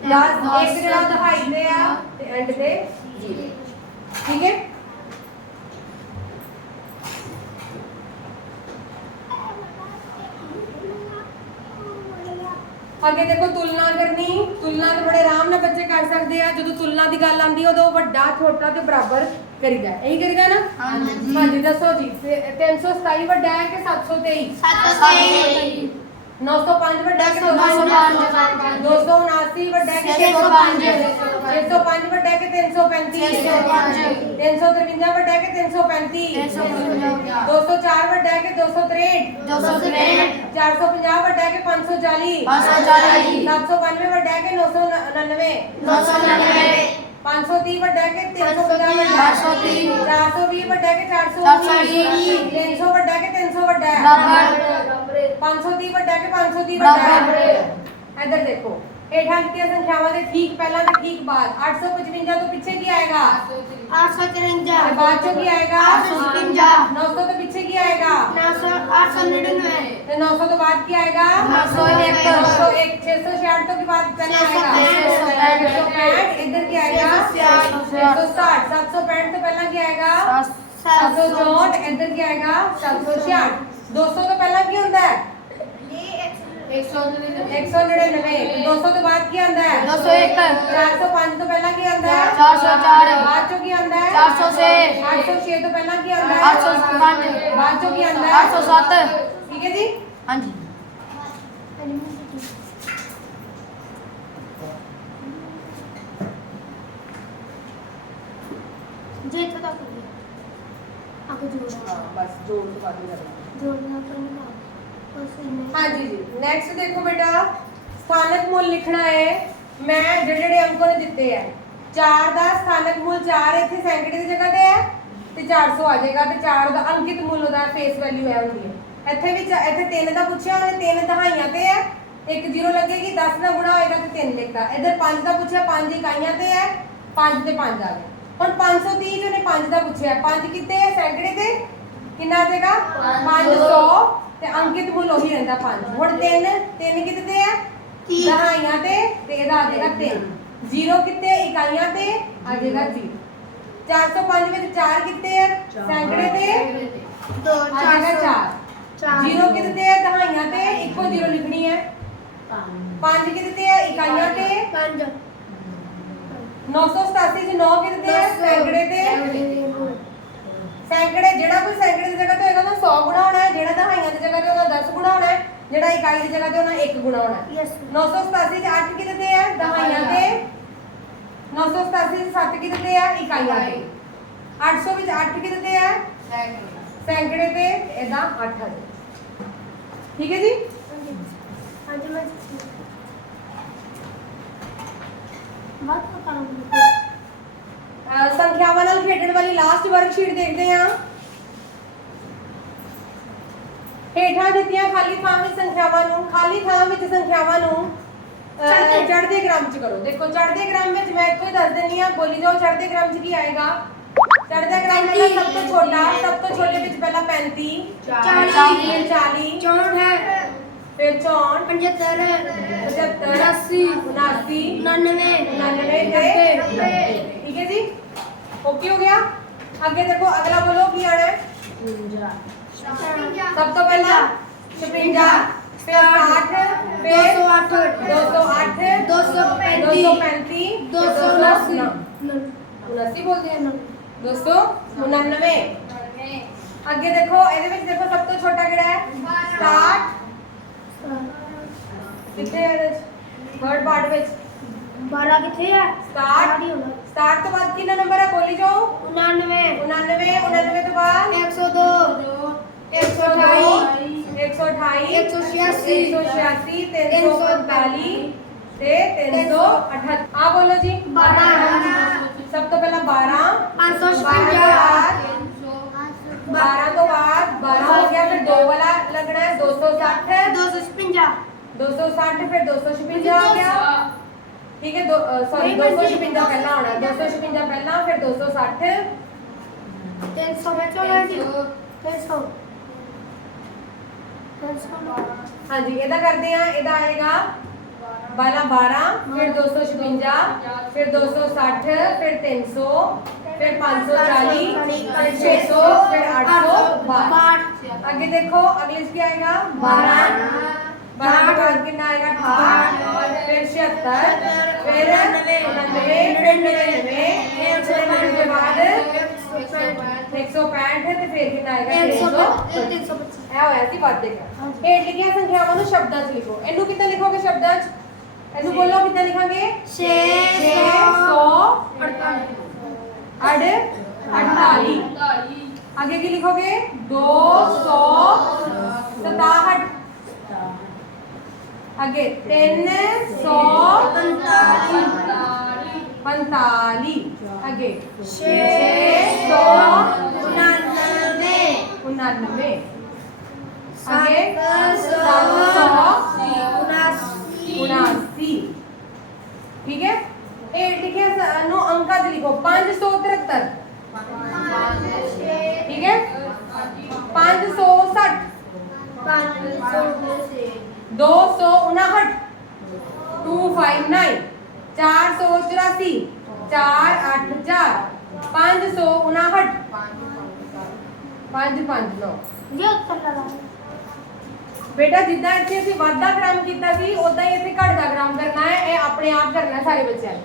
ਦਸ ਇੱਕ ਜਿਹੜਾ ਦਹਾਈ ਤੇ ਆ ਤੇ ਐਂਡ ਤੇ ਠੀਕ ਹੈ? ਅੱਗੇ ਦੇਖੋ ਤੁਲਨਾ ਕਰਨੀ। ਤੁਲਨਾ ਤੇ ਬੜੇ ਆਰਾਮ ਨਾਲ ਬੱਚੇ ਕਰ ਸਕਦੇ ਆ। ਜਦੋਂ ਤੁਲਨਾ ਦੀ ਗੱਲ ਆਉਂਦੀ ਉਦੋਂ ਵੱਡਾ ਛੋਟਾ ਤੇ ਬਰਾਬਰ ਕਰੀਦਾ ਹੈ। ਇਹੀ ਕਰੀਦਾ ਨਾ? ਹਾਂਜੀ। ਹਾਂਜੀ ਦੱਸੋ ਜੀ। ਤੇ 327 ਵੱਡਾ ਹੈ ਕਿ 723 723 905 ਵੱਡਾ ਹੈ ਕਿ 205 279 ਵੱਡਾ ਹੈ। ਕਿ 605 605 ਵੱਡਾ ਹੈ ਕਿ 335 605 353 ਵੱਡਾ ਹੈ ਕਿ 335 353 204 ਵੱਡਾ ਹੈ ਕਿ 263 263 450 ਵੱਡਾ ਹੈ ਕਿ 540 540 792 ਵੱਡਾ ਹੈ ਕਿ 999 999 530 ਵੱਡਾ ਕਿ 350 ਵੱਡਾ ਹੈ 430 420 ਵੱਡਾ ਕਿ 420 420 300 ਵੱਡਾ ਕਿ 300 ਵੱਡਾ? ਹੈ ਬਰਾਬਰ 530 ਵੱਡਾ ਕਿ 530 ਵੱਡਾ। ਇੱਧਰ ਦੇਖੋ। ਹੇਠਾਂ ਦਿੱਤੀਆਂ ਸੰਖਿਆਵਾਂ ਦੇ ਠੀਕ ਪਹਿਲਾਂ ਤੇ ਠੀਕ ਬਾਅਦ। 855 ਤੋਂ ਪਿੱਛੇ ਕੀ ਆਏਗਾ? 853 ਤੇ ਬਾਅਦ ਚੋਂ ਕੀ ਆਏਗਾ 855 900 ਤੋਂ ਪਿੱਛੇ ਕੀ ਆਏਗਾ 899 ਤੇ 900 ਤੋਂ ਬਾਅਦ ਕੀ ਆਏਗਾ 901 901 666 ਤੋਂ ਕੀ ਬਾਅਦ ਪਹਿਲਾਂ ਆਏਗਾ 665 ਇੱਧਰ ਕੀ ਆਏਗਾ 660 765 ਤੋਂ ਪਹਿਲਾਂ ਕੀ ਆਏਗਾ 764 ਇੱਧਰ ਕੀ ਆਏਗਾ 766 200 ਤੋਂ ਪਹਿਲਾਂ ਕੀ ਹੁੰਦਾ ਹੈ 199 200 ਤੋਂ ਬਾਅਦ ਕੀ ਆਉਂਦਾ ਹੈ 201 405 ਤੋਂ ਪਹਿਲਾਂ ਕੀ ਆਉਂਦਾ ਹੈ 404 ਬਾਅਦ ਚੋਂ ਕੀ ਆਉਂਦਾ ਹੈ 406 806 ਤੋਂ ਪਹਿਲਾਂ ਕੀ ਆਉਂਦਾ ਹੈ 805 ਬਾਅਦ ਚੋਂ ਕੀ ਆਉਂਦਾ ਹੈ 807 ਠੀਕ ਹੈ ਜੀ ਹਾਂਜੀ ਜੇ ਇੱਥੇ ਤੱਕ ਹੋ ਗਿਆ ਅੱਗੇ ਜੋੜ ਬਸ ਜੋੜ ਤੋਂ ਬਾਅਦ ਹੀ ਕਰਨਾ ਜੋੜਨਾ ਪਰ ਨਹੀਂ ਬਸ ਇੰਨੇ ਹਾਂਜੀ ਜੀ ਨੈਕਸਟ ਦੇਖੋ ਬੇਟਾ ਸਥਾਨਕ ਮੁੱਲ ਲਿਖਣਾ ਹੈ। ਮੈਂ ਜਿਹੜੇ ਜਿਹੜੇ ਅੰਕ ਨੇ ਦਿੱਤੇ ਹੈ 4 ਦਾ ਸਥਾਨਕ ਮੁੱਲ 4 ਇੱਥੇ ਸੈਂਕੜੇ ਦੀ ਜਗ੍ਹਾ ਤੇ ਹੈ ਤੇ 400 ਆ ਜਾਏਗਾ ਤੇ 4 ਦਾ ਅੰਕਿਤ ਮੁੱਲ ਉਹਦਾ ਫੇਸ ਵੈਲਿਊ ਹੈ ਹੁੰਦੀ ਹੈ ਇੱਥੇ ਵੀ ਇੱਥੇ 3 ਦਾ ਪੁੱਛਿਆ ਉਹਨੇ 3 ਦਹਾਈਆਂ ਤੇ ਹੈ ਇੱਕ ਜ਼ੀਰੋ ਲੱਗੇਗੀ 10 ਦਾ ਗੁਣਾ ਹੋਏਗਾ ਤੇ 3 ਲਿਖਤਾ। ਇਧਰ 5 ਦਾ ਪੁੱਛਿਆ 5 ਇਕਾਈਆਂ ਤੇ ਹੈ 5 ਤੇ 5 ਆ ਗਿਆ ਹੁਣ 530 ਚ ਉਹਨੇ 5 ਦਾ ਪੁੱਛਿਆ। 5 ਕਿੱਤੇ ਹੈ ਸੈਂਕੜੇ ਤੇ? ਕਿੰਨਾ ਆ ਜਾਏਗਾ 500 ਤੇ ਅੰਕਿਤ ਮੁੱਲ ਉਹੀ ਰਹਿੰਦਾ 5 ਹੁਣ 3 3 ਕਿੱਥੇ ਤੇ ਹੈ ਤੀਹ। ਦਹਾਈਆਂ ਤੇ ਤੇ ਇਹਦਾ ਆ ਜਾਏਗਾ 3 0 ਕਿਤੇ ਇਕਾਈਆਂ ਤੇ ਆ ਜਾਏਗਾ 0 405 ਵਿੱਚ 4 ਕਿਤੇ ਹੈ ਸੈਂਕੜੇ ਤੇ ਦੋ ਆ ਜਾਏਗਾ 4 0 ਕਿਤੇ ਤੇ ਹੈ ਦਹਾਈਆਂ ਤੇ ਇੱਕੋ 0 ਲਿਖਣੀ ਹੈ। 5 ਕਿਤੇ ਤੇ ਹੈ ਇਕਾਈਆਂ ਤੇ। ਪੰਜ। 987 ਚ 9 ਕਿਤੇ ਤੇ। ਸੈਂਕੜੇ ਤੇ ਸੈਂਕੜੇ ਜਿਹੜਾ ਕੋਈ ਸੈਂਕੜੇ ਦੀ ਜਗ੍ਹਾ ਤੇ ਹੋਏਗਾ ਉਹਦਾ 100 ਗੁਣਾ ਹੋਣਾ ਹੈ ਜਿਹੜਾ ਦਹਾਈਆਂ ਦੀ ਜਗ੍ਹਾ ਤੇ ਉਹਦਾ 10 ਗੁਣਾ ਹੋਣਾ ਹੈ। ਜਿਹੜਾ ਇਕਾਈ ਦੀ ਜਗ੍ਹਾ ਤੇ ਉਹਦਾ 1 ਗੁਣਾ ਹੋਣਾ। ਯੈਸ 987 ਚ 8 ਕਿਤੇ ਤੇ। ਹੈ ਦਹਾਈਆਂ ਤੇ 987 ਚ 7 ਕਿਤੇ ਤੇ ਹੈ ਇਕਾਈਆਂ ਤੇ। 800 ਵਿੱਚ 8 ਕਿਤੇ ਤੇ ਹੈ ਸੈਂਕੜੇ ਤੇ। ਇਹਦਾ 8 ਹੈ ਠੀਕ ਹੈ ਜੀ? ਹਾਂਜੀ ਮੈਂ ਬਾਤ ਕਰਾਂਗੀ ਅਹ ਸੰਖਿਆਵਾਂ ਨਾਲ ਖੇਡਣ ਵਾਲੀ ਲਾਸਟ ਵਰਕਸ਼ੀਟ ਦੇਖਦੇ ਹਾਂ। ਹੇਠਾਂ ਦਿੱਤੀਆਂ ਖਾਲੀ ਥਾਂ ਵਿੱਚ ਸੰਖਿਆਵਾਂ ਨੂੰ ਖਾਲੀ ਥਾਂ ਵਿੱਚ ਸੰਖਿਆਵਾਂ ਨੂੰ ਅਹ, ਚੜ੍ਹਦੇ। ਚੜ੍ਹਦੇ ਕ੍ਰਮ ਚ ਕਰੋ। ਦੇਖੋ ਚੜ੍ਹਦੇ ਕ੍ਰਮ ਵਿੱਚ ਮੈਂ ਇੱਥੋਂ ਹੀ ਦੱਸ ਦਿੰਨੀ ਆ ਬੋਲੀ ਜਾਓ ਚੜ੍ਹਦੇ ਕ੍ਰਮ ਚ ਕੀ ਆਏਗਾ? ਚੜ੍ਹਦੇ ਕ੍ਰਮ ਵਿੱਚ ਸਭ ਤੋਂ ਛੋਟਾ ਸਭ ਤੋਂ ਛੋਟੇ ਵਿੱਚ ਪਹਿਲਾਂ 35 ਚਾਲੀ। ਫਿਰ 40 ਚੌਂਠ ਹੈ। ਫਿਰ 64 75 75 ਉਨਾਸੀ, 79 99 99 ਤੇ 90 ਠੀਕ ਹੈ ਜੀ? ਓਕੇ ਹੋ ਗਿਆ? ਅੱਗੇ ਦੇਖੋ ਅਗਲਾ ਬੋਲੋ ਕੀ ਆਣਾ ਹੈ? ਸਭ ਤੋਂ ਪਹਿਲਾਂ 56 ਫਿਰ 60 ਫਿਰ 208 208 235 235 279 279 79 ਬੋਲਦੇ ਆ 299 ਅੱਗੇ ਦੇਖੋ ਇਹਦੇ ਵਿੱਚ ਦੇਖੋ ਸਭ ਤੋਂ ਛੋਟਾ ਕਿਹੜਾ ਹੈ? 60 ਕਿੱਥੇ ਹੈ ਇਹਦੇ ਵਿੱਚ ਵਰਡ ਪਾਰਟ ਵਿੱਚ। 12 ਕਿੱਥੇ ਹੈ ਸਟਾਰਟ। ਹੀ ਹੋਣਾ। 60 ਤੋਂ ਬਾਅਦ ਕਿੰਨਾ ਨੰਬਰ ਹੈ? ਬੋਲੀ ਜਾਓ। 99 99 99 ਤੋਂ ਬਾਅਦ। 102 128 128 186 186 345 ਤੇ 368 ਆ ਬੋਲੋ ਜੀ 12 ਸਭ ਤੋਂ ਪਹਿਲਾਂ 12 556 12 ਤੋਂ ਬਾਅਦ 12 ਹੋ ਗਿਆ ਫਿਰ 2 ਵਾਲਾ ਲੱਗਣਾ ਹੈ 260 256 260 ਫਿਰ 256 ਆ ਗਿਆ ਠੀਕ ਹੈ ਸੌਰੀ ਨਹੀਂ, ਨਹੀਂ, 256 ਪਹਿਲਾਂ ਆਉਣਾ 256 ਪਹਿਲਾਂ ਫਿਰ 260 300 ਵਿੱਚ ਹੋਣਾ ਜੀ 300 300 हाँ जी इधर करते हैं इधर आएगा बारह बारह, फिर दो सौ छपंजा फिर दो सौ साठ, फिर तीन सौ, फिर 260 सौ चालीस छे सौ, फिर आठ सौ बारह। आगे देखो, अगले इसकी आएगा? 12 12 का कितना आएगा? 68 फिर 76 फिर नब्बे फिर 99 फिर उसके बाद 165 ਹੈ ਤੇ ਫਿਰ ਕਿੰਨਾ ਆਏਗਾ? 300 325 ਇਹ ਹੋਇਆ ਸੀ ਵਾਧੇ ਦਾ ਹੇਠ ਲਿਖੀਆਂ ਸੰਖਿਆਵਾਂ ਨੂੰ ਸ਼ਬਦਾਂ 'ਚ ਲਿਖੋ। ਇਹਨੂੰ ਕਿੱਦਾਂ ਲਿਖੋਗੇ ਸ਼ਬਦਾਂ 'ਚ? ਇਹਨੂੰ ਬੋਲੋ ਕਿੱਦਾਂ ਲਿਖਾਂਗੇ? 648 48 ਅੱਗੇ ਕੀ ਲਿਖੋਗੇ? 267 ਅੱਗੇ 345 ਪੰਤਾਲੀ ਅੱਗੇ 600 ਵਾਧਾ ਗ੍ਰਾਮ ਕੀਤਾ ਸੀ ਉਦਾਂ ਹੀ ਇੱਥੇ ਘਟਦਾ ਗ੍ਰਾਮ ਕਰਨਾ ਹੈ ਇਹ ਆਪਣੇ ਆਪ ਕਰਨਾ ਸਾਰੇ ਬੱਚਿਆਂ ਨੇ।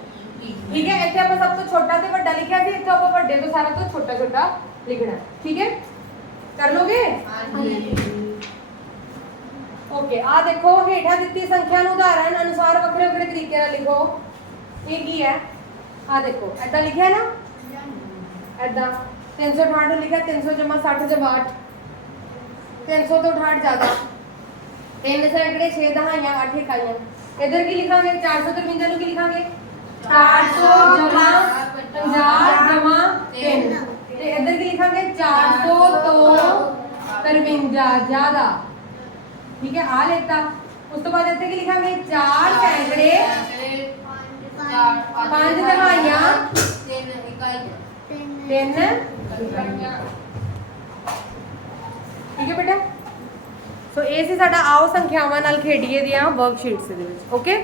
ਠੀਕ ਹੈ ਇੱਥੇ ਆਪਾਂ ਸਭ ਤੋਂ ਛੋਟਾ ਤੇ ਵੱਡਾ ਲਿਖਿਆ ਸੀ ਇੱਥੇ ਆਪਾਂ ਵੱਡੇ ਤੋਂ ਸਾਰਾ ਤੋਂ ਛੋਟਾ ਛੋਟਾ ਲਿਖਣਾ ਠੀਕ ਹੈ? ਕਰ ਲੋਗੇ? ਓਕੇ ਆ ਦੇਖੋ ਹੇਠਾਂ ਦਿੱਤੀ ਸੰਖਿਆ ਨੂੰ ਉਦਾਹਰਣ ਅਨੁਸਾਰ ਵੱਖਰੇ ਵੱਖਰੇ ਤਰੀਕੇ ਨਾਲ ਲਿਖੋ। ਇਹ ਕੀ ਹੈ? ਆ ਦੇਖੋ ਐਦਾਂ ਲਿਖਿਆ ਨਾ? ਐਦਾਂ 368 ਨੂੰ ਲਿਖਿਆ 300 ਜਮਾ 60 ਜਮਾ 8 300 ਤੋਂ 68 ਜ਼ਿਆਦਾ। ਤਿੰਨ ਸੈਂਕੜੇ 6 ਦਹਾਈਆਂ 8 ਇਕਾਈਆਂ। ਇਧਰ ਕੀ ਲਿਖਾਂਗੇ? 453 ਨੂੰ ਕੀ ਲਿਖਾਂਗੇ? 400 ਜਮਾ 50 ਜਮਾ 3 ਤੇ ਇਧਰ ਕੀ ਲਿਖਾਂਗੇ? 400 ਤੋਂ 53 ਜ਼ਿਆਦਾ। ਠੀਕ ਹੈ ਆ ਲੈਤਾ। ਉਸ ਤੋਂ ਬਾਅਦ ਇੱਥੇ ਕੀ ਲਿਖਾਂਗੇ? 4 ਸੈਂਕੜੇ 5 ਦਹਾਈਆਂ 3 ਠੀਕ ਹੈ ਬੇਟਾ? ਸੋ ਇਹ ਸੀ ਸਾਡਾ ਆਓ ਸੰਖਿਆਵਾਂ ਨਾਲ ਖੇਡੀਏ ਦੀਆਂ ਵਰਕਸ਼ੀਟਸ ਦੇ ਵਿੱਚ ਓਕੇ